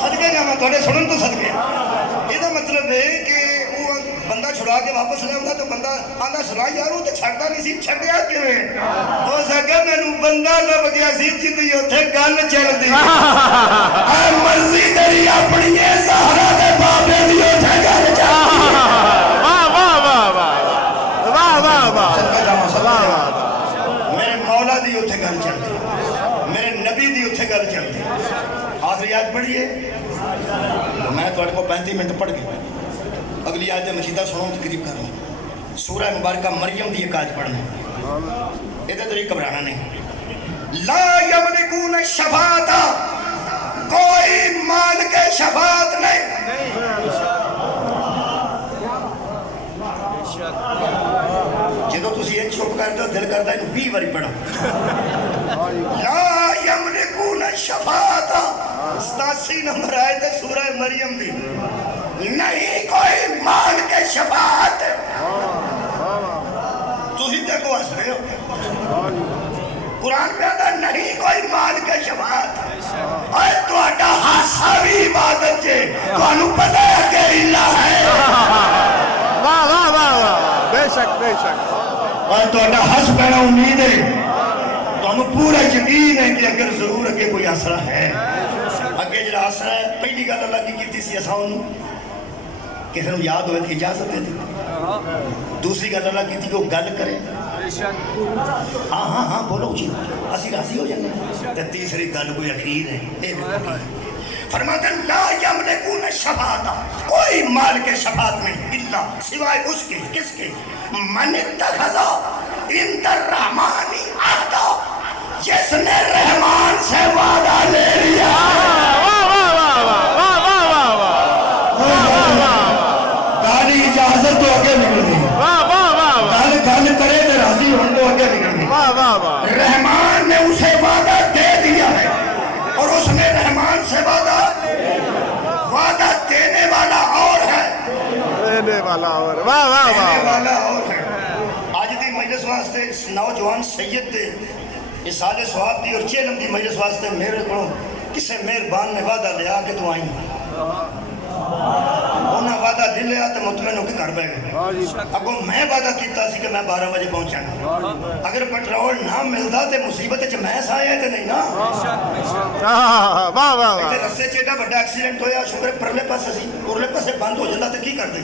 सदके जावा थोड़े सुनन तो सदके ਇਹਦਾ ਮਤਲਬ ਹੈ ਕਿ ਉਹ ਬੰਦਾ ਛੁਡਾ ਕੇ ਵਾਪਸ ਲਿਆਉਂਦਾ ਤਾਂ ਬੰਦਾ ਆਂਦਾ ਸੁਣਾ ਯਾਰ ਉਹ ਤੇ ਛੱਡਦਾ ਨਹੀਂ ਸੀ ਛੱਡਿਆ ਕਿਵੇਂ ਹੋ ਸਕਦਾ ਮੈਨੂੰ ਬੰਦਾ ਲੱਭ ਗਿਆ ਸੀ ਜਿੱਦੀ ਉੱਥੇ ਗੱਲ ਚੱਲਦੀ ਆ ਮਰਜ਼ੀ ਤੇਰੀ ਆਪਣੀ ਏ ਸਹਾਰਾ ਦੇ ਬਾਬੇ ਦੀ ਉੱਥੇ ਗੱਲ ਚੱਲਦੀ वाह वाह वाह वाह वाह वाह वाह ਸਦਕੇ ਜਾਵਾ ਸਦਕੇ ਮੇਰੇ ਮੌਲਾ ਦੀ ਉੱਥੇ ਗੱਲ ਚੱਲਦੀ ਮੇਰੇ ਨਬੀ ਦੀ ਉੱਥੇ ਗੱਲ ਚੱਲਦੀ आखिरी आयत पढ़िए मैं थोड़े को 35 मिनट पढ़ गया अगली आयत मजीदा सुनो तकरीब कर लो सूरह मुबारका मरियम दी एक आयत पढ़ना इधर तो घबराना नहीं ला यमलिकून शफाता कोई मान के शफात नहीं जो तुम एक चुप करते हो दिल करता है 20 बारी पढ़ो ला यमलिकून शफाता 87 नंबर आए थे सूरह मरियम दी नहीं कोई मान के शफात तुम देखो हंस रहे हो कुरान में आता नहीं कोई मान के शफात और तुम्हारा हासा भी इबादत है ਤੁਹਾਨੂੰ पता है कि इल्ला है वाह वाह वाह वाह बेशक बेशक और तुम्हारा हंस पैना उम्मीद है ਤੁਹਾਨੂੰ पूरा यकीन है कि अगर जरूर अगे कोई आसरा है अगे जो आसरा है पहली गल अल्लाह की कीती सी असां उन्होंने किसी को याद होवे तो इजाजत दे दी दूसरी गल अल्लाह की वो गल करे हाँ हाँ हाँ बोलो जी असी राजी हो जाते तो तीसरी गल कोई अखीर है फरमाते ला यमलिकून शफाता कोई माल के शफात नहीं इल्ला सिवाय उसके किसके मन इत्तखज़ा इंदर रहमानी अहदा जिसने रहमान से वादा ले लिया वाह वाह वाह वाह वाह वाह वाह गाली इजाजत तो आगे निकल गई वाह वाह वाह गल गल करे तो राजी होने तो आगे निकल गई वाह वाह वाह रहमान ने उसे वादा दे दिया है और उसने रहमान से वादा देने वाला और है देने वाला और वाह वाह देने वाह वाला और है आज दी मजलिस वास्ते इस नौजवान सैयद दे इस साले स्वाब दी और चेलम दी मजलिस वास्ते मेरे को किसे मेहरबान ने वादा लिया कि तू आई उन्हें वादा ले लिया तो मुतमैन होकर घर बह गए अगो मैं वादा किया कि मैं 12 बजे पहुंचाना अगर पेट्रोल ना मिलता तो मुसीबत च मैं साया तो नहीं ना वाह वाह इतने रस्ते च एडा बड़ा एक्सीडेंट होया शुक्र परले पासे सी उरले पासे बंद हो जाता तो की करते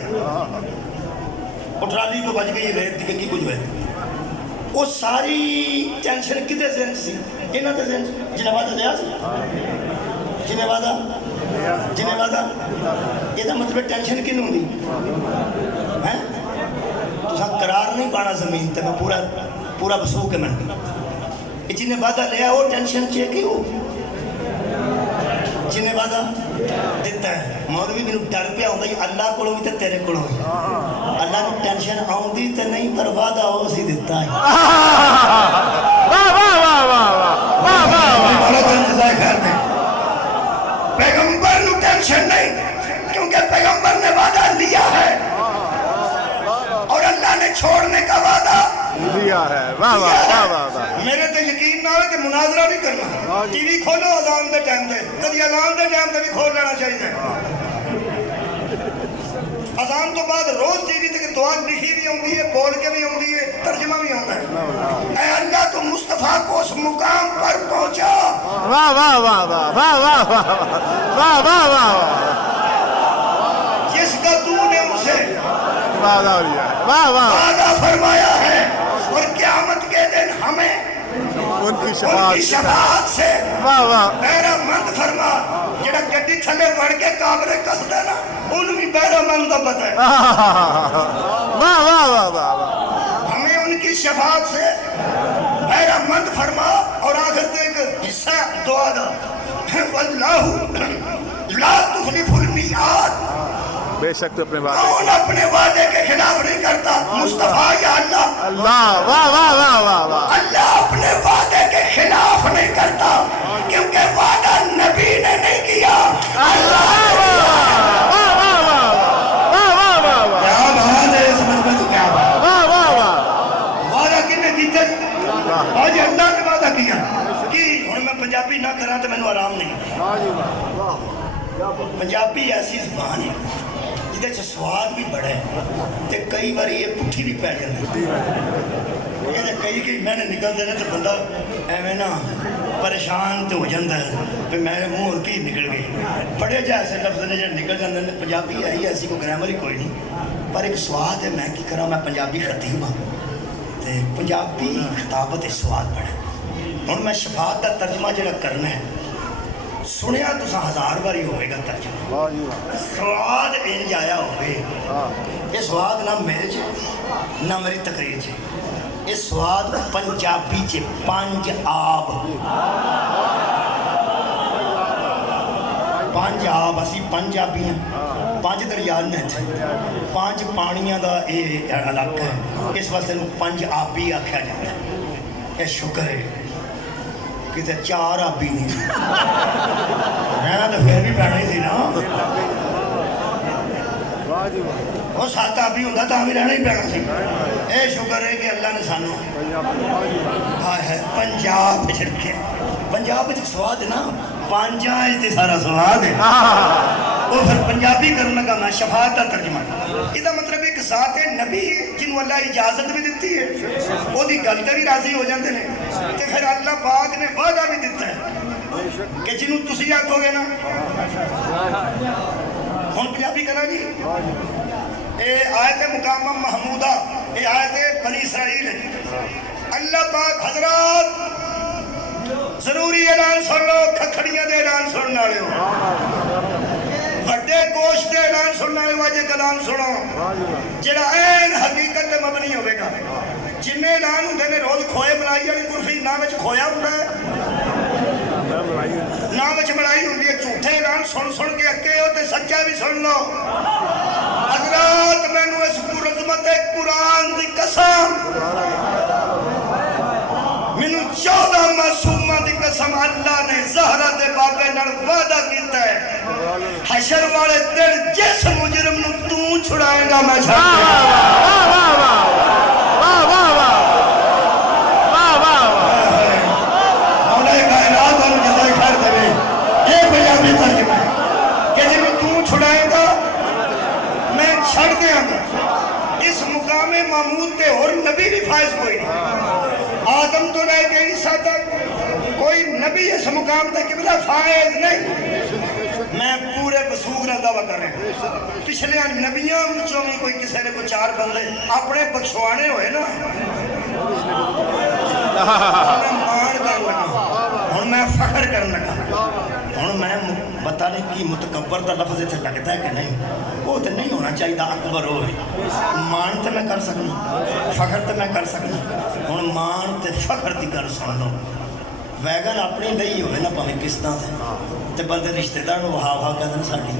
वो ट्राली तो बच गई रेत दी की कुछ हुए वो सारी टेंशन किते ज़हन सी इन्हां दे ज़हन जिन्हें वादा लिया सी जिन्हें वादा ਇਹਦਾ मतलब टेंशन किन होंगी है तुसा करार नहीं पाना जमीन ते मैं पूरा पूरा वसूख है मैं जिन्हें वादा लिया वो टेंशन च कि वो जिन्हें वादा दिता है मौलवी मैनू डर पिया होंदा अल्लाह कोलों भी ते तेरे कोलों भी अल्लाह को टेंशन आउंदी ते नहीं पर वादा वो सी दिता है वाह वाह वाह वाह वाह वाह बड़ा जज़ाए खैर दे पैगंबर को टेंशन नहीं क्योंकि पैगंबर ने वादा लिया है और अल्लाह ने छोड़ने का वादा दिया है वाह वाह वाह वाह मेरे तो यकीन ना हो कि मुनाजरा नहीं करना टीवी खोलो अजान के टाइम पे कभी अजान के टाइम पे भी खोल लेना चाहिए अजान तो बाद रोज टीवी ते दुआ लिखी भी आती है बोल के भी आती है तर्जमा भी आता है ऐ अल्लाह तो मुस्तफा को उस मुकाम पर पहुंचा वाह वाह वाह वाह वाह वाह वाह वाह वाह जिसका तूने उसे वाह वाह वाह वादा फरमाया है और क़यामत के दिन हमें उनकी उनकी शफाअत से वाह वाह मेरा मंद फरमा जेड़ा गड्डी थले बढ़ के काबरे कसदा ना उन भी मेरा मंद का पता है वाह वाह वाह वाह हमें उनकी शफाअत से मेरा मंद फरमा और आखिर तक हिस्सा वादा वल्लाहु ला तुखलिफुल मियाद। बेशक तो अपने वादे कौन अपने वादे के खिलाफ नहीं करता? मुस्तफा या अल्लाह? अल्लाह वाह वाह वाह वाह वाह। अल्लाह अपने वादे के खिलाफ नहीं करता, क्योंकि वादा नबी ने नहीं किया, अल्लाह ने किया। वाह वाह वाह वाह वाह वाह वाह क्या बात है, समझ में तो क्या बात। वाह वाह वाह वादा किन्ने कीता? आज अल्लाह ने वादा किया कि हुण मैं पंजाबी ना करा तो मैनू आराम नहीं। पंजाबी ऐसी जुबान है जिहदे च स्वाद भी बड़ा है ते कई बार ये पुट्ठी भी पै जाती है। कई मैंने निकलते हैं तो बंदा एवं ना परेशान तो हो जाता है कि मेरे मुँह और की निकल गए। बड़े जो ऐसे लफ्ज ने जो निकल जाते हैं। पंजाबी है ही ऐसी, कोई ग्रामर ही कोई नहीं, पर एक स्वाद है। मैं की करा, मैं पंजाबी खतीब हाँ तो पंजाबी खिताबत स्वाद बड़ा। हुण मैं शफात का तर्जमा जो करना है, सुनिया तुसा 1000 बारी होगा तर्जमा। स्वाद इंज आया होवे, ये स्वाद ना मेरे च ना मेरी तकरीर च, ये स्वाद पंजाबी च पंज आब। पंज आब, असी पंजाबी हैं, 5 दरिया ने इत्थे, 5 पानियां दा ये इलाका है, इस वास्ते इन्हूं पंज आबी आख्या जाता है। ये शुक्र है किते 4 आबी नहीं रहना तो फिर भी पैना ही थी ना। वो 7 आबी होंदा तां भी रहना ही पैना सी। ये शुक्र है कि अल्लाह ने सानू है पंजाब च रखे। पंजाब च स्वाद है ना, पंजा ते सारा स्वाद है। वो फिर पंजाबी करने लगा मैं शफात का तर्जमा। इसका मतलब एक जात है नबी जिन्होंने अल्लाह इजाजत भी दी है, वो गल ते भी राजी हो जाते हैं। तो फिर अल्लाह पाक ने वादा भी दिता है कि जिन्हों तुम आखोगे ना। हुण पंजाबी करा जी, ये आयत मुकामा महमूदा, ये आयत बनी इसराइल है। अल्लाह पाक हजरात जरूरी ऐलान सुन लो, खखड़ियां दे ऐलान सुनने वाले हो, वड्डे गोश्त दे ऐलान सुनने वाले वाजे ऐलान सुनो, जेड़ा ऐन हकीकत ते मबनी होवेगा। जिन्ने ऐलान होंदे ने रोज खोए मलाई वाली कुल्फी, ना विच खोया हुंदा है ना विच मलाई हुंदी है। झूठे ऐलान सुन सुन के अक्के हो ते सच्चा भी सुन लो। हजरात मैनू इस पुरज़मत कुरान दी कसम, मैनू 14 मासूमां दी कसम अल्लाह ने ज़हरा दे बाबे नाल वादा कीता है, हशर वाले दिन जिस मुजरिम नू तू छुड़ाएगा मैं छुड़ा। वाह वाह वाह वाह वाह वाह वाह वाह मौला कायनात और जज़ाए खैर देवे। ये पंजाबी तर्जुमा है कि जिन्हों तू छुड़ाएगा मैं छड़ देंगा। इस मुकामे महमूद ते और नबी भी फायज कोई नहीं। आदम तो रह के ईसा तक कोई नबी इस मुकाम तक किबला फायज नहीं। मैं पूरे बसूख ना दावा कर रहा। पिछले नबियों विचों भी कोई किसी ने कोई 4 बंदे अपने बख्शवाने होए ना, मान कर लगा। हुण मैं फखर कर लगा। हुण मैं पता नहीं कि मुतकब्बर का लफ्ज इत्थे लगता है कि नहीं, वो तो नहीं होना चाहिए। अकबर हो मान तो मैं कर सकना, फखर तो मैं कर सकना। हुण मान ते फखर की गल सुन लो। वैगन अपनी लई होवे ना भावें किस्तां ते बंदे रिश्तेदार नूं वहा वहा कहते हैं साडी।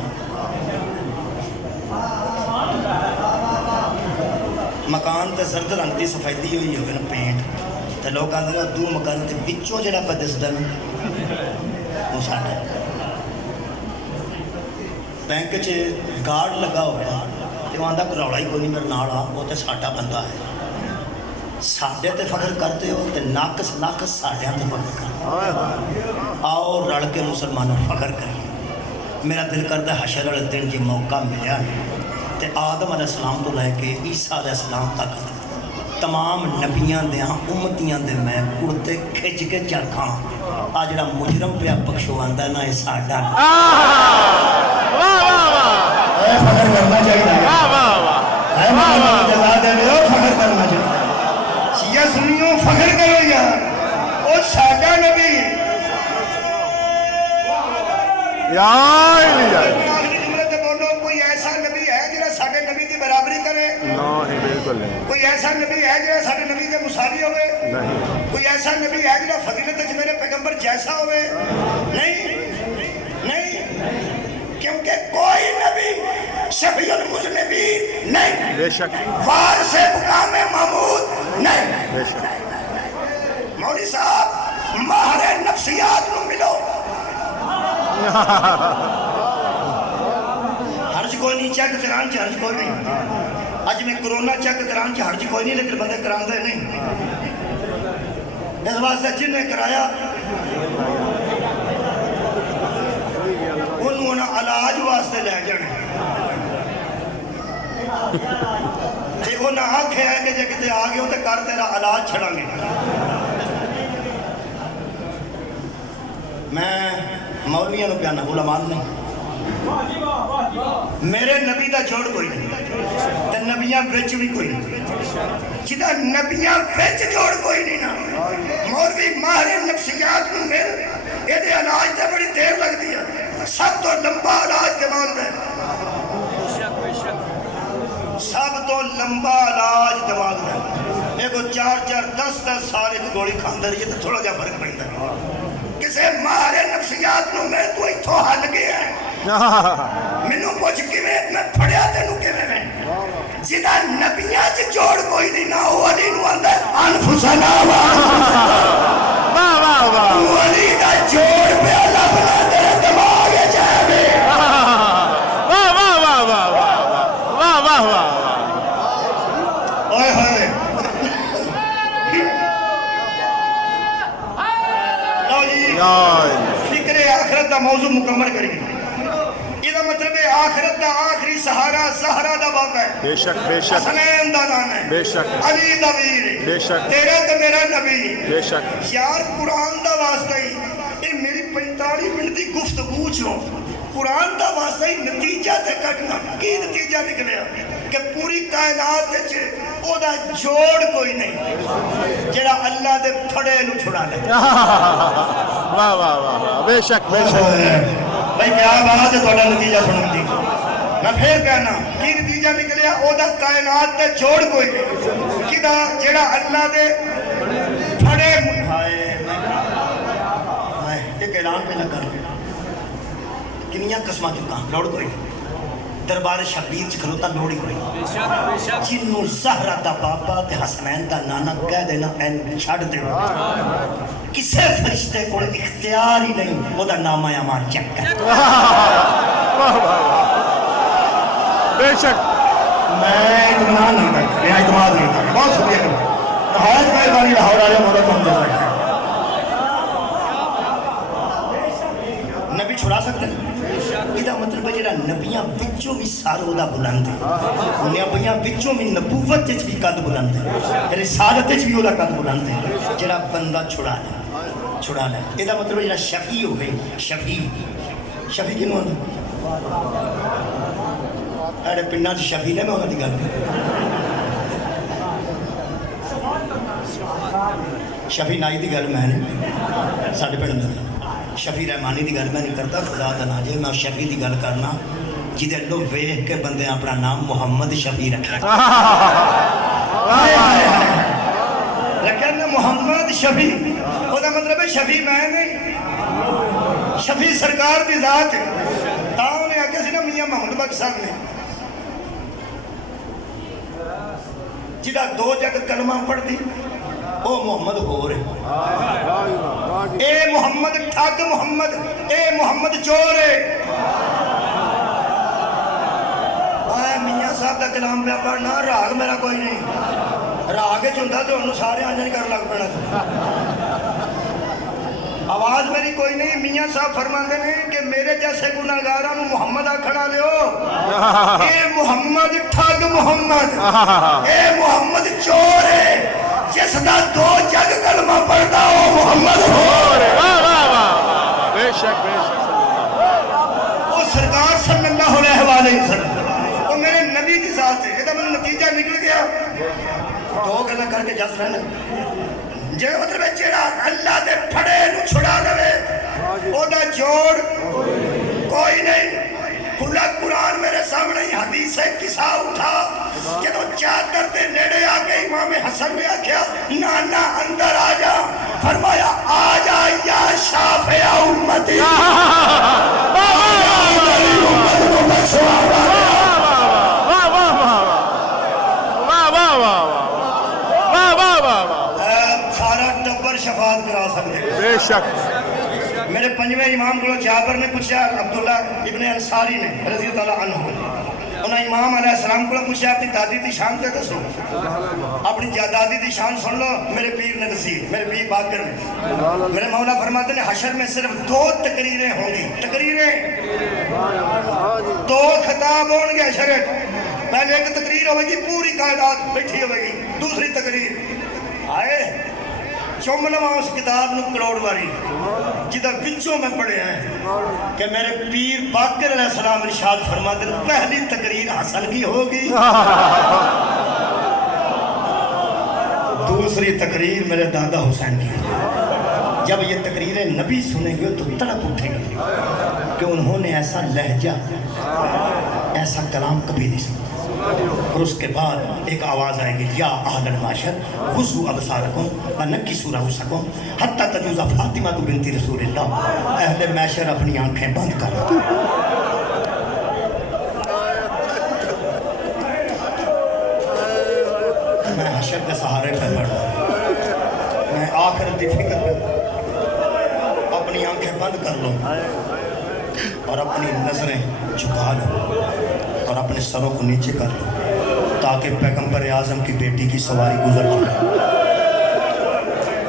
मकान ते सर्द रंग की सफेदी हुई होवे ना पेंट, ते लोग कहते हैं दू मकान के विचों जिहड़ा पे दिसदा ना वो साडा। बैंक च गार्ड लगा होवे ना ते आंदा रौला ही कोई नहीं, मेरे नाल आ, वो तो साडा बंदा है। साडे ते फखर करते हो तो नाकस नाकस साडियां ते फखर कर। आओ रल के मुसलमानों फखर करिए। मेरा दिल करता है हशर वाले दिन जो मौका मिलया तो आदम अलैहिस्सलाम तो लैके ईसा अलैहिस्सलाम तक तमाम नबियां दियां उम्मतियां दे मैं कुर्ते खिच के चरखा आ जड़ा मुजरम पे बख्शवांदा ना ये साडा। फखर करना चाहिए, जज़ा देवे फखर करना चाहिए। शिया सुनियो फखर करो यार, और साडा नबी बोलो कोई ऐसा नबी है जिहड़ा साडे नबी की बराबरी करे? नहीं, बिल्कुल नहीं। कोई ऐसा नबी है जिहड़ा साडे नबी के मुसावी होवे? नहीं। कोई ऐसा नबी है जो फजीलत च मेरे पैगंबर जैसा होवे? नहीं नहीं, क्योंकि कोई नबी शफीउल मुज़निबीन नहीं, बेशक वारिस मुकाम महमूद नहीं। बेशक मौलवी साहब माहरे नफ्सियात को मिलो। हर्ज कोई नहीं, चेक करान च हर्ज कोई नहीं। अज मैं कोरोना चेक करान च हर्ज कोई नहीं, लेकिन बंदे करांदे नहीं। इस वास्ते जिन्हें कराया उन्होंने इलाज वास्ते लै जाना। उन्हें आख्या है कि जे किते आ गए तो कर तेरा इलाज छड़ांगे। मैं मौलवियों को कहना उलमा नहीं, मेरे नबी का जोड़ कोई नहीं, तो नबियां बिच भी कोई नहीं। जिदा नबियां बिच जोड़ कोई नहीं ना, मौलवी माहिर नफ्सियात को मिल ये इलाज तो बड़ी देर लगती है। सब तो लंबा इलाज दिमाग है, सब तो लंबा इलाज दिमाग है। ये को 4-4 10-10 साल एक गोली खांदा रही तो थोड़ा जा फर्क पैंदा। किसी माहिर नफ्सियात को मिल तू इथों हल गया है, मैनू पुछ किवें मैं फड़िया तेनू किवें मैं? जिदा नबियां च जोड़ कोई नहीं ना, वो अली नू आंदा अनफुसना वा वाह वाह वाह अली दा जोड़ पे लबना तेरे दिमाग च आवे। वाह वाह वाह वाह वाह वाह वाह ओए होए लो जी, फिक्रे आखिरत दा मौजू मुकम्मल करिए। इसका मतलब है आखिरत दा आखिरी सहारा सहरा दा बाबा है। बेशक बेशक हसनैन दा नाम है, बेशक अली दा वीर है, बेशक तेरा तो मेरा नबी। बेशक यार कुरान दा वास्ता ही ये मेरी 45 मिनट की गुफ्तगू चो कुरान दा वास्ता ही नतीजा ते कटना की नतीजा निकलिया कि पूरी कायनात च ओदा जोड़ कोई नहीं जेड़ा अल्लाह दे फड़े नु छुड़ा ले। वाह वाह वाह बेशक बेशक भाई क्या बात है थोड़ा नतीजा सुनने दी। मैं फिर कहना की नतीजा निकलिया ओदा कायनात ते जोड़ कोई नहीं किदा जेड़ा अल्लाह दे फड़े हाय हाय एक ऐलान पे लगा किनिया कस्मां चुका लोड़ कोई दरबार शबीर च खलोता लोड़ ही कोई जिन्नू ज़हरा दा बाबा ते हसनैन दा नाना कह देना एन छड़ दे किसे फरिश्ते को इख्तियार ही नहीं ओदा नामा अमार चेक कर। बेशक मैं इत्मीनान नहीं करता, मैं इत्मीनान नहीं करता। बहुत शुक्रिया नहायत मेहरबानी लाहौर वाले मदद हम दे सकते हैं। नबी छुड़ा सकते हैं, इसका मतलब है जेड़ा नबियां विचों भी सारों दा बुलंद है, नबियां विचों भी नबूवत च भी कद बुलंद है, रिसालत च भी ओदा कद बुलंद है। जेड़ा बंदा छुड़ा ले इसका मतलब जेड़ा शफी हो गई शफी शफी किनू आंदा साढ़े पिंडा च शफी ने मैं उन्होंने गल शफी नाई की गल मैं नहीं साढ़े पिंड में शफी रहमानी की गल मैं नहीं करता खुदा का ना जे मैं शफी की गल करना जिदे लो वेख के बंदे अपना नाम मुहम्मद शफी रखा रखा ना मुहम्मद शफी ओदा मतलब है शफी मैं नहीं शफी सरकार की जात तां उन्हें आख्या सी ना मियां मोहम्मद बख्श साहब ने जिदा 2 जग कलमा पढ़ती वो मोहम्मद हो रहे ए मोहम्मद ठग मोहम्मद ए मोहम्मद चोर है। मियां साहब का कलाम पे पढ़ना राग मेरा कोई नहीं राग चुंदा तो उन्होंने सारे आंजन कर लग पैना आवाज मेरी कोई नहीं। मियां साहब फरमाते हैं कि मेरे जैसे गुनाहगारां नूं मोहम्मद आखना लियो ए मोहम्मद ठग मोहम्मद ए मोहम्मद चोर है जिसदा 2 जग कलमा पढ़दा ओ मोहम्मद हो रे। वाह वाह वाह बेशक बेशक वो सरकार सल्लल्लाहु अलैहि वसल्लम वो मेरे नबी के साथ है। ਇਹਦਾ ਮੈਨੂੰ नतीजा निकल गया 2 गल्लां करके जस रहना जे मतलब जेड़ा अल्लाह दे फड़े नु छुड़ा देवे ओदा जोड़ कोई नहीं। खुला कुरान मेरे सामने ही हदीस है किसा उठा जब चादर के नेड़े आके इमाम हसन ने आख्या नाना अंदर आ जा पर शफात करा सकते हैं। बेशक मेरे पंजवें इमाम को जाबर ने पूछा, अब्दुल्ला इब्ने अंसारी ने रज़ी अल्लाह अन्हु, उन्हें इमाम अलैहिस्सलाम को पूछा अपनी दादी की शान तो दसो, अपनी दादी की शान सुन लो। मेरे पीर ने दसी, मेरे पीर बाकर ने, मेरे मौला फरमाते ने हशर में सिर्फ 2 तकरीरें होंगी, तकरीरें 2 खिताब होंगे हशर। पहले एक तकरीर होगी पूरी कायनात बैठी होगी, दूसरी तकरीर आए चुम लवा उस किताब न करोड़ वारी जिदा विचों मैं पढ़े हैं कि मेरे पीर बाकर अलैहिस्सलाम इरशाद फरमाते हैं पहली तकरीर हसन की होगी, दूसरी तकरीर मेरे दादा हुसैन की। जब ये तकरीरें नबी सुनेंगे तो तड़प उठेंगे कि उन्होंने ऐसा लहजा, ऐसा कलाम कभी नहीं सुना। और उसके बाद एक आवाज़ आएगी, या अहलल माशर खुज़ू अबसारकुम व नक्किसू रुऊसकुम हत्ता तजूज़ा फातिमा बिन्ती रसूलिल्लाह। अहले माशर अपनी आंखें बंद कर, मैं हशर के सहारे पर बढ़ा, मैं आखिरत की फिक्र कर, अपनी आंखें बंद कर लो और अपनी नजरें झुका लो और अपने सरों को नीचे कर लो ताकि पैगंबर आजम की बेटी की सवारी गुजर जाए।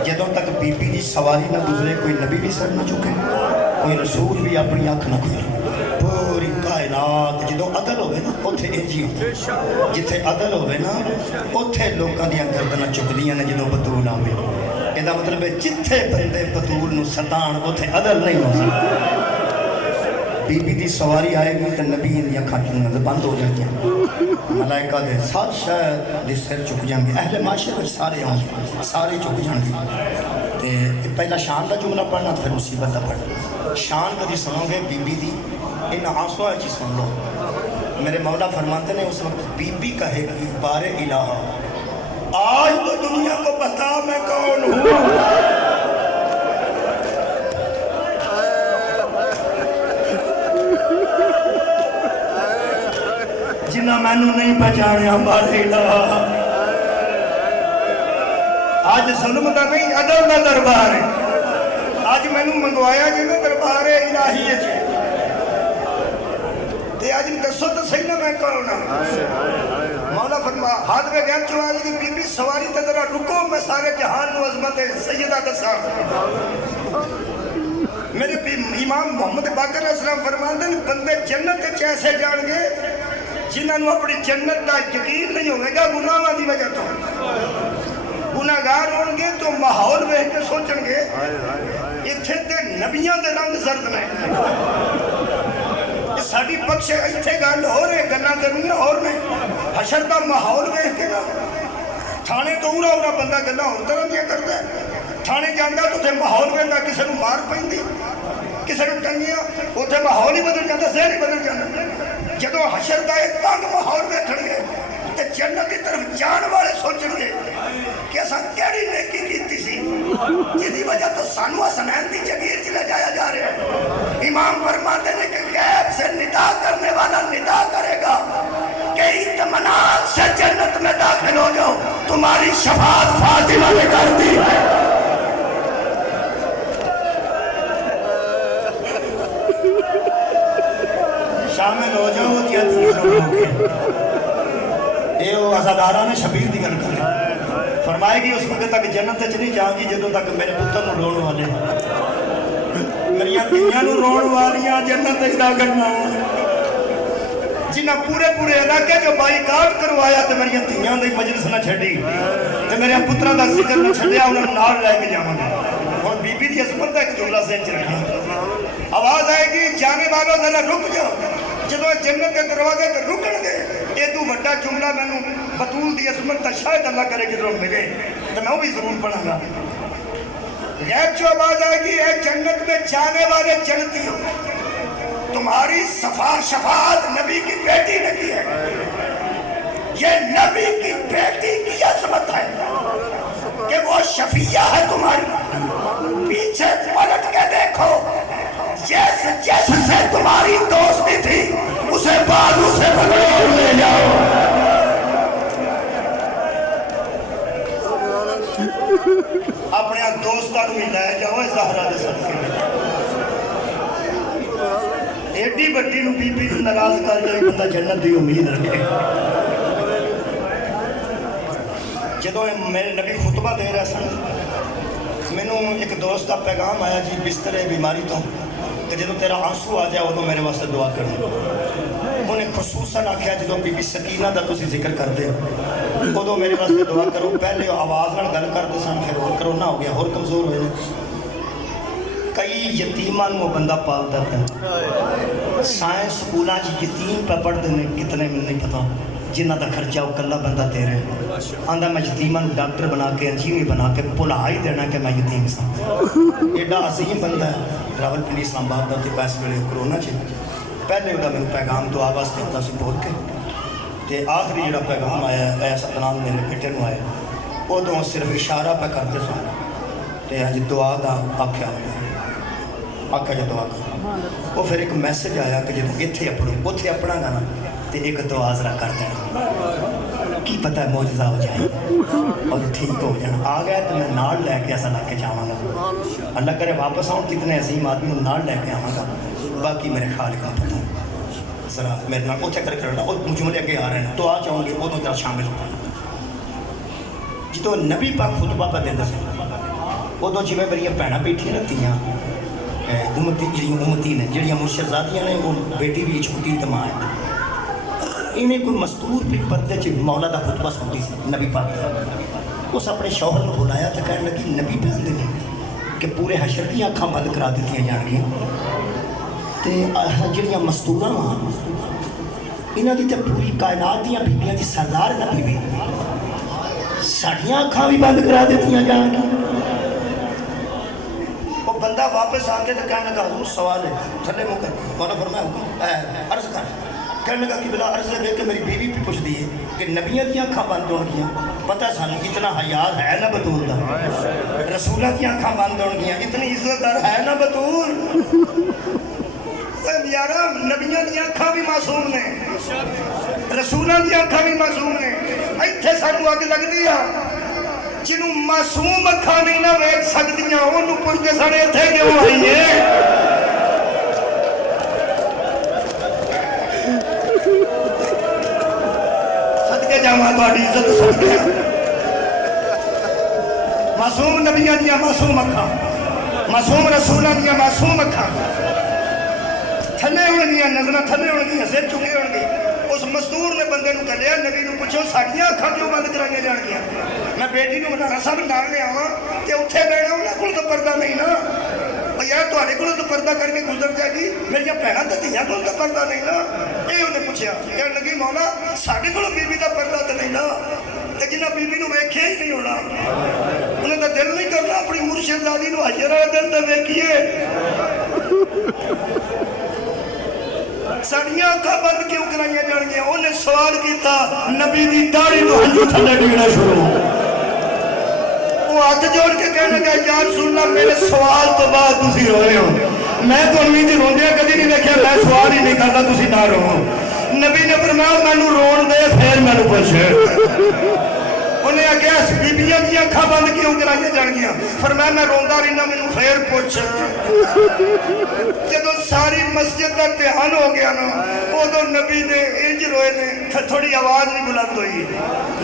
जदों तक बीबी की सवारी ना गुजरे कोई नबी भी सर ना चुके, कोई रसूल भी अपनी अख ना खोले। पूरी कायनात जदों अदल होवे ना उत्थे इंजी, जिथे अदल होवे ना उत्थे लोकां दी गर्दनां झुकदियां ने जदों बतूल आवे। ਇਹਦਾ मतलब है जिथे बंदे बतूल नूं सताण उत्थे अदल नहीं हो सकता। बीबी की सवारी आएगी तो नबी दी अखां नज़र बंद हो जाएंगियां, मलाइका दे साथ शायद दे सिर झुक जाएंगे, अहले माशर सारे आएंगे, सारे झुक जाएंगे। तो पहला शान का जुमला पढ़ना फिर मुसीबत का पढ़ना। शान कभी सुनोगे बीबी दी इन आंसुओं च सुन लो। मेरे मौला फरमाते ने उस वक्त बीबी कहेगी बारे इलाहा आज तो दुनिया को बता मैं कौन हूँ। जिन्ना मैनू नहीं पहचानिया बारे इलाहा। आज जुल्म का नहीं अदल का दरबार है। आज मैनू मंगवाया जिन्हें दरबार है इलाही ते आज दसो तो सही ना मैं कौन हाँ। मौला फरमा हाथ में गैर चुआ कि बीबी सवारी ते जरा रुको मैं सारे जहान को अजमत सैयदा दसा। मेरे इमाम मोहम्मद बाकर अलैहिस्सलाम फरमाते हैं बंदे जन्नत कैसे जाएंगे जिन्होंने अपनी जन्नत का यकीन नहीं होगा गुनाहों की वजह तो। गुनाहगार होंगे तो माहौल वेख के सोचेंगे इत्थे ते नबियां दे रंग सर्द ने, साड़ी पक्ष इतने गल हो रहे गल्लां करनियां और ने। हशर का माहौल वेख के ना थाने तो उरा उरा बंदा गल्लां होर तरह दियां करदा है। थाने जांदा तो उत्थे माहौल वेखदा किसी नूं मार पैंदी, किसी नूं टंगियां, उत्थे माहौल ही बदल जाता, शहर ही बदल जाता। जदों हशर का एक तंग माहौल वेखणगे ते जन्नत की तरफ जाण वाले सोचणगे कि असां केड़ी नेकी कीती सी जिहदी वजह तो सानू हसनैन दी जगीर च ले जाया जा रहा है। इमाम फरमाते हैं कि गैब से निदा करने वाला निदा करेगा कि इत्मीनान से जन्नत में दाखिल हो जाओ, तुम्हारी शफाअत फातिमा ने कर दी है। शामिल हो जाओ ये अजादारा ने शबीर की गल कर फरमाएगी उस वक्त तक जन्नत च नहीं जाऊंगी जदों तक मेरे पुत्र नूं रोण वाले मेरिया धीआं नूं रोण वालियां जन्नत च दाखिल ना होण। जिन्हें पूरे पूरे इलाके जो बाईकाट करवाया तो मेरिया धीआं दी मजलिस ना छड्डी ते मेरे पुत्रां दा जिक्र ना छड्डिया, उन्हां नाल लैके जावांगा। हुण बीबी दी असमत दा एक जुमला ज़हन च रखना। आवाज़ आएगी जाने वालों जरा रुक जाओ, जदों जन्नत के दरवाजे ते रुकणगे एदू वड्डा जुमला मैनू बतूल दी असमत दा शायद अल्लाह करे जदों मिले तो मैं वो भी जरूर पढ़ांगा। गैब जो आवाज़ आएगी है जन्नत में जाने वाले जन्नती हो, तुम्हारी शफाअत नबी की बेटी ने की है। ये नबी की बेटी की असमत है कि वो शफिया है तुम्हारी। पीछे पलट के देखो, जिससे तुम्हारी दोस्ती थी उसे बाजू से पकड़ो और ले जाओ। अपने दोस्तों भी लै जाओ ज़हरा दे सदके एडी वड्डी नूं बीबी नूं नाराज कर जाए बंदा जन्नत की उम्मीद रखे। जो मेरे नबी खुतबा दे रहे सन मैनू एक दोस्त का पैगाम आया जी बिस्तरे बीमारी तो जो तेरा आंसू आ जाए उदों मेरे वास्ते दुआ करनी। उन्हें खसूसन आख्या जो बीबी सकीना का तुम जिक्र करते हो उदों मेरे वास्ते दुआ करो। पहले आवाज़ नाल गल करते सन फिर होर करोना हो गया होर कमज़ोर हुए। कई यतीमां नूं बंदा पालता है। साइंस स्कूलों यतीम पे पढ़ते हैं कितने मैंने नहीं पता जिन्हों का खर्चा वो कला बंदा दे रहे आंदा मैं यतीमां नूं डॉक्टर बना के इंजीनियर बना के भुला ही देना कि मैं यतीम सा। एडा अजीम बंदा है रावलपिंडी इस्लामाबाद का। तो इस वेले करोना च पहले वह मैं पैगाम दुआ वास्ते आता सी बोल के तो आखिरी जो पैगाम आया ऐसा सतनाम मेरे बेटे को आया उदों सिर्फ इशारा पे करते सन तो अज दुआ का आख्या आख्या जो दुआ कर वो फिर एक मैसेज आया कि जो इत्थे अपनो उत्थे अपना गाना तो एक दुआ जरा कर देना की पता है मौजूदा हो जाए और ठीक हो जाना। आ गया तो मैं नाल लैके ऐसा ला के जावांगा अल्लाह करे वापस आऊँ कितने अजीम आदमी नाल लैके आवांगा बाकी मेरे खालिक का पता जरा मेरे नाल उत्थे कर करना और जुमले अगे आ रहे हैं तो आ चाहूँगी उदों जरा शामिल होगा। जो नबी पाक खुतबा पर देंदा सी उदों जिवें मेरियां भैणां बैठियां रखतियां उमती जी उमती ने जड़ियाँ मुर्शदादियाँ ने वो बेटी भी छोटी तो माँ है इन्हें कोई मस्तूर भी पर्दे च मौला का खुतबा सुनती सी नबी पाक उस अपने शौहर को बुलाया तो कहने लगी नबी पहनते हैं कि पूरे हशर दी अखां बंद करा दी जाएगी तो जड़ियाँ मस्तूरा वा इन्हों की तो पूरी कायनात दियाँ बीबियां की सरदार है ना बीबी साड़ियाँ अखां भी बंद करा दी जाएगी। बंदा वापस आके तो कहने लगा हजूर सवाल है थले मुकर मौला फरमाया अर्ज कर कहने लगा कि बिला अर्ज देख के मेरी बीवी भी पूछती है कि नबियां की अखां बंद हो गई पता सानू इतना हयात है ना बतूल का रसूलों की अखां बंद हो गई इतनी इज्जतदार है ना बतूल यारा नबियां की अखां भी मासूम ने रसूलों की अखां भी मासूम ने इत्थे सानू अग लगदी आ जिन्हों मासूम अखा नहीं ना वेख सकदियां ओनू पुछ के साडे इत्थे क्यों आईए। सदके जावां तुहाडी इज्जत सुन के मासूम नबियां दियां मासूम अखा मासूम रसूलां दियां मासूम अखा थले होणगियां नजरां थले होणगियां सिर झुके होणगे। उस मस्तूर ने बंदे को कलिया नबी को पुछो साड़ियां अखां क्यों बंद कराई जाणगियां मैं बेटी को बनाना सब नाल ले आवां ते उत्थे बैठा उन्हां कोल तो पर्दा नहीं ना यार तुहाडे कोल तो पर्दा करके गुजर जाएगी मेरियां भैणां ते धीआं कोल तो पर्दा नहीं ना। ये उन्हें पूछया कहण लगी मौला साडे कोल बीबी का पर्दा तो नहीं ना ते जिन्हां बीबी नूं वेखिया ही नहीं होना उन्हां दा दिल नहीं करना अपनी मुर्शिदादी नूं हाजर वाले दिन ते वेखीए साड़ियां अखां बंद क्यों कराई जाणगियां। उन्हें सवाल किया नबी की दाढ़ी तो हंजू थले डिगना शुरू वो हाथ जोड़ के कहने लगा यार सुनना मेरे सवाल तो बाद तुसी रोए हो मैं तुहानू इंज रोंदिया कभी नहीं देखा मैं सवाल ही नहीं करता तुसी ना रो। नबी ने फरमाया मैनू रोन दे फिर मैनू पुछ उन्हें आख्या बीबियां दी अखां बंद क्यों कराई जाणगियां फरमाया मैं रोंदा रहना मैनू फिर पुछ। जदों सारी मस्जिद का ध्यान हो गया ना उदों नबी ने इंज रोए ने थोड़ी आवाज़ नहीं बुलंद हुई।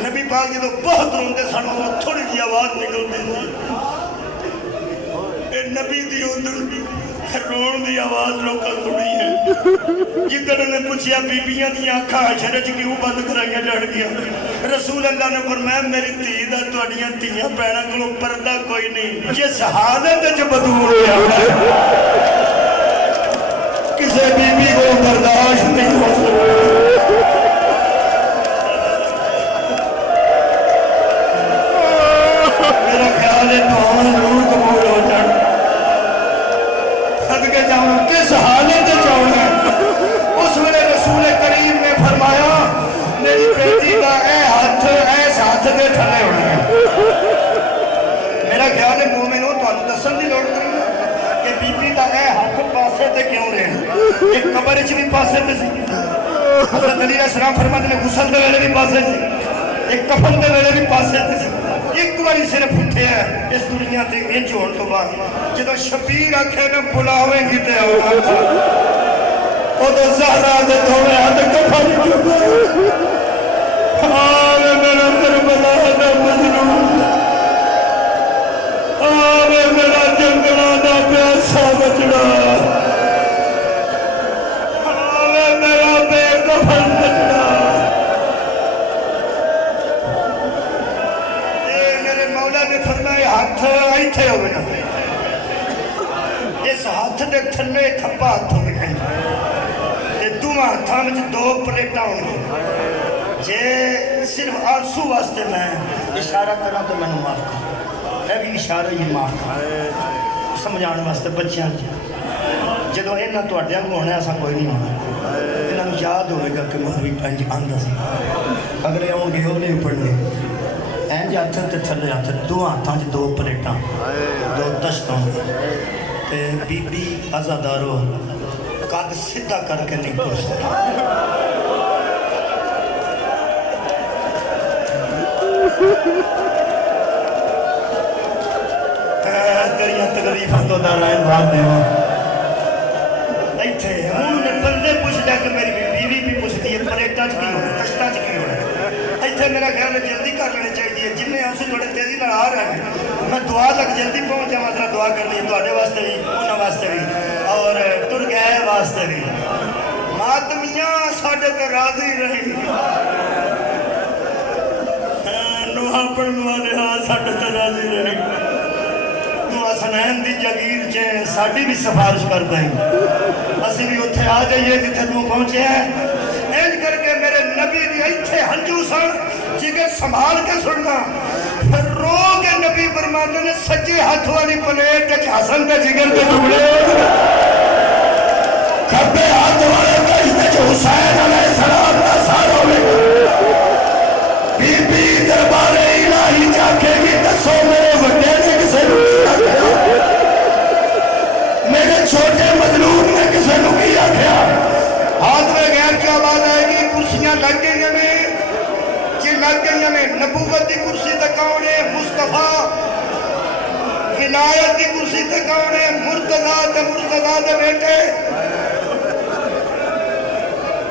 नबी पाक जो बहुत रोंदे सन थोड़ी जी आवाज़ निकलती नबी की उधर रोन की आवाज़ लोग सुनी है जिदन ने पूछया बीबियां दी अखां हशर च क्यों बंद कराई जाणगियां रसूल अल्लाह ने फरमाया मेरी धी दा तुहाडियां धीआं भैणां कोलों पर्दा कोई नहीं जिस हालत च बदूर होया किसी बीबी को बर्दाश्त नहीं हो सकता। मेरा ख्याल है दुआएं जरूर कबूल हो जाए सदके जाऊं किस हालत चाहना उस वेले रसूल करीम ने फरमाया मेरी बेटी का हाथ ऐस हाथ के थले होना है। मेरा ख्याल है मोमिनो तुहानू दस्सण दी लोड़ नहीं कि बीबी का हाथ पासे ते क्यों रहना एक कबर च भी पासे ते सी हज़रत अली अलैहिस्सलाम फरमाते ने गुसल दे वेले भी पासे सी एक कफन दे वेले भी पासे ते सी एक बारी सिर्फ उठे है इस दुनिया से इंज होने तो बाद जो शबीर आखे ना बुलावेंगी तो उदो ज़हरा दे दोवें हाथ कफन चुका आवे मेरा करबला दा मजनून आवे मेरा जंगला दा प्यासा बचड़ा आवे मेरा बेकफन बचड़ा मेरे मौला ने फरमाया हाथ इत्थे होवे ना इस हाथ दे थल्ले खब्बा हाथ होवे हाथों में दो प्लेटा होंगे जे सिर्फ आंसू वास्ते मैं इशारा करा तो मैंने माफ कर भी इशारा ही माफ कर समझाने वास्ते बच्चों जो इन्होंने थोड़े होना ऐसा कोई नहीं होना इन्होंने याद होगा कि मैं भी पंज आंदा सी अगले आउगे अगले भी पढ़ने इंज हथ तो थले हथ दो हाथों दो प्लेटा दो दश्त होंगे बीबी आजादारो कद सीधा करके नहीं पूछते तेरिया तकलीफा तो नारायण बात देवा इत्थे हुण बंदे पूछ लिया कि मेरी बीवी भी पूछती है प्लेटा च की होना तश्ता च की होना इत्थे मेरा ख्याल है जल्दी कर लेनी चाहिए जिन्हें आंसू थोड़े तेजी नाल आ रहे हैं मैं दुआ तक जल्दी पहुंच जावा जरा दुआ करनी है तुहाडे वास्ते भी उन्हां वास्ते भी और तुर गए वास्ते भी मातमियां साडे ते राजी रही नुहा पढ़न वाले हाँ साडे ते राजी रही तू हसनैन दी जगीर च साडी भी सिफारिश कर दें असीं भी उत्थे आ जाइए जिथे तू पहुंचे है इंज करके मेरे नबी दी इत्थे हंजू सन जिगर संभाल के सुनना फिर रो के नबी फरमाते ने सज्जे हाथ वाली प्लेट हसन के जिगर के टुकड़े खब्बे हाथ वाले कश्त हुसैन अलैहिस्सलाम का सार होगा बीबी दरबारे इलाही जाकेगी दसो मेरे वड्डे ने किसे मेरे छोटे मजलूम ने किसे की आख्या हाथ में गैर की आवाज आएगी कुर्सियां लग गई ने जी लग गई ने नबूवत की कुर्सी तक कौन है मुस्तफा विलायत की कुर्सी तक कौन है मुर्तजा दे बेटे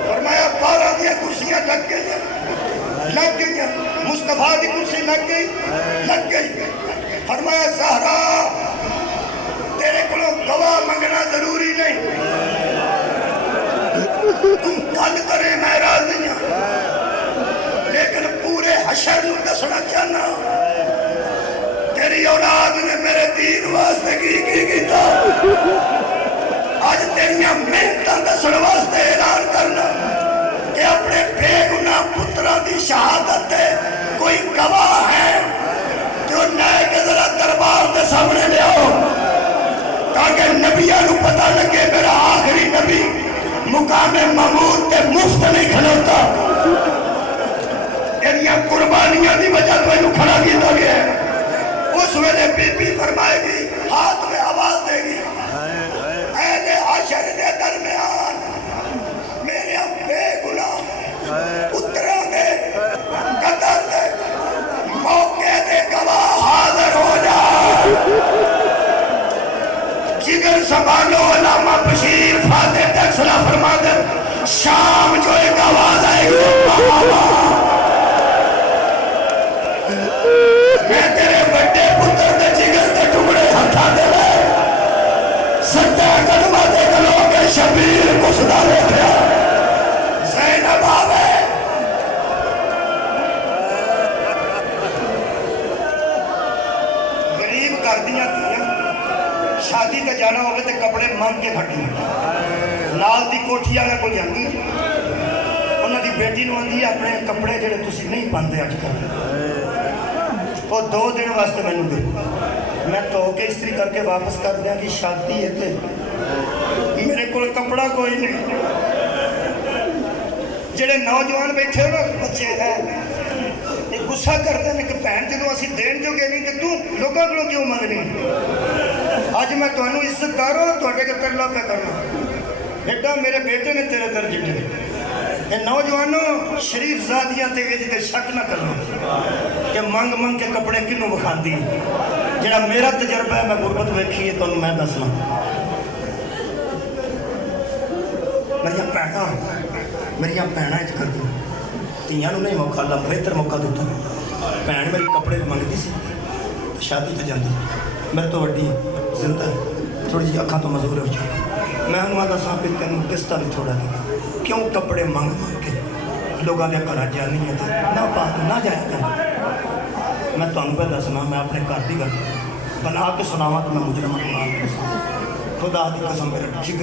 फरमाया 12 दी कुर्सियां लग गई मुस्तफा की कुर्सी लग गई फरमाया ज़हरा तेरे को गवाह मंगना जरूरी नहीं तुम गल करे मैं राजी हूं लेकिन पूरे हशर नूं दसना चाहना तेरी औलाद ने मेरे दीन वास्ते की कीता अज तेरियां मेहनतां दसण वास्ते ऐलान करना कि अपने बेगुनाह पुत्रा की शहादत है कोई गवाह है जो नए के जरा दरबार के सामने ले आओ ताकि नबिया नूं पता लगे मेरा आखिरी नबी मुकामे महमूद ते मुफ्त नहीं खलोता इन्हियां कुर्बानियां की वजह तो इन्हू खड़ा किया गया है उस वेले बीबी फरमाएगी हाथ में आवाज देगी ऐने हशर दे दरमियान मेरे बेगुनाह पुत्रा ने कतल दे मौके दे गवाह हाजिर हो जा जिगर संभालो अलामा बशीर फाते टैक्सला फरमा दे शाम जो एक आवाज आएगी मैं तेरे बड़े पुत्र के जिगर के टुकड़े हथा दे सत्ता कदमा दे गलो के शबीर कुसदा बैठा ज़ैनब आवे गरीब कर दिया शादी ते जाना होवे ते कपड़े मंग के खड़नी लाल दी कोठी वाले को जाती उन्होंने बेटी नूं आंदी अपने कपड़े जेडे तुसीं नहीं पाते अजकल वो 2 दिन वास्ते मैनू दे मैं धो के इस्त्री करके वापस कर दिया कि शादी है तो मेरे को कपड़ा कोई नहीं जेडे नौजवान बैठे हो ना बच्चे हैं गुस्सा करते हैं कि भैन जो असी देन जोगे नहीं तो तू लोगों को क्यों मंगनी अज मैं तुम्हें इज्जतदार हूँ थोड़े के तरला पे करना बेटा मेरे बेटे ने तेरे दर्जे नौजवानों शरीफ जादियां ते ते शक ना करो कि मंग मंग के कपड़े किनू विखाती जेड़ा मेरा तजर्बा है मैं गुरबत वेखी है तुहानू मैं दसना मेरिया भैन च कर दी धीआं नहीं मौका अल्लाह बेहतर मौका दिता भैन मेरी कपड़े मंगती सी शादी तो जाती मेरे तो वड्डी जिंदा थोड़ी जी अखा तो मजबूर हो जाए मैं उन्होंने दसा कि तेन किसका भी थोड़ा क्यों कपड़े मंग मंग के लोगों के घर जानी है तो ना पा ना जाया कर मैं तुम्हें पे दसना मैं अपने घर की गल बना के सुनावा तो मैं मुजरम खुदा की कसम मेरा जिगर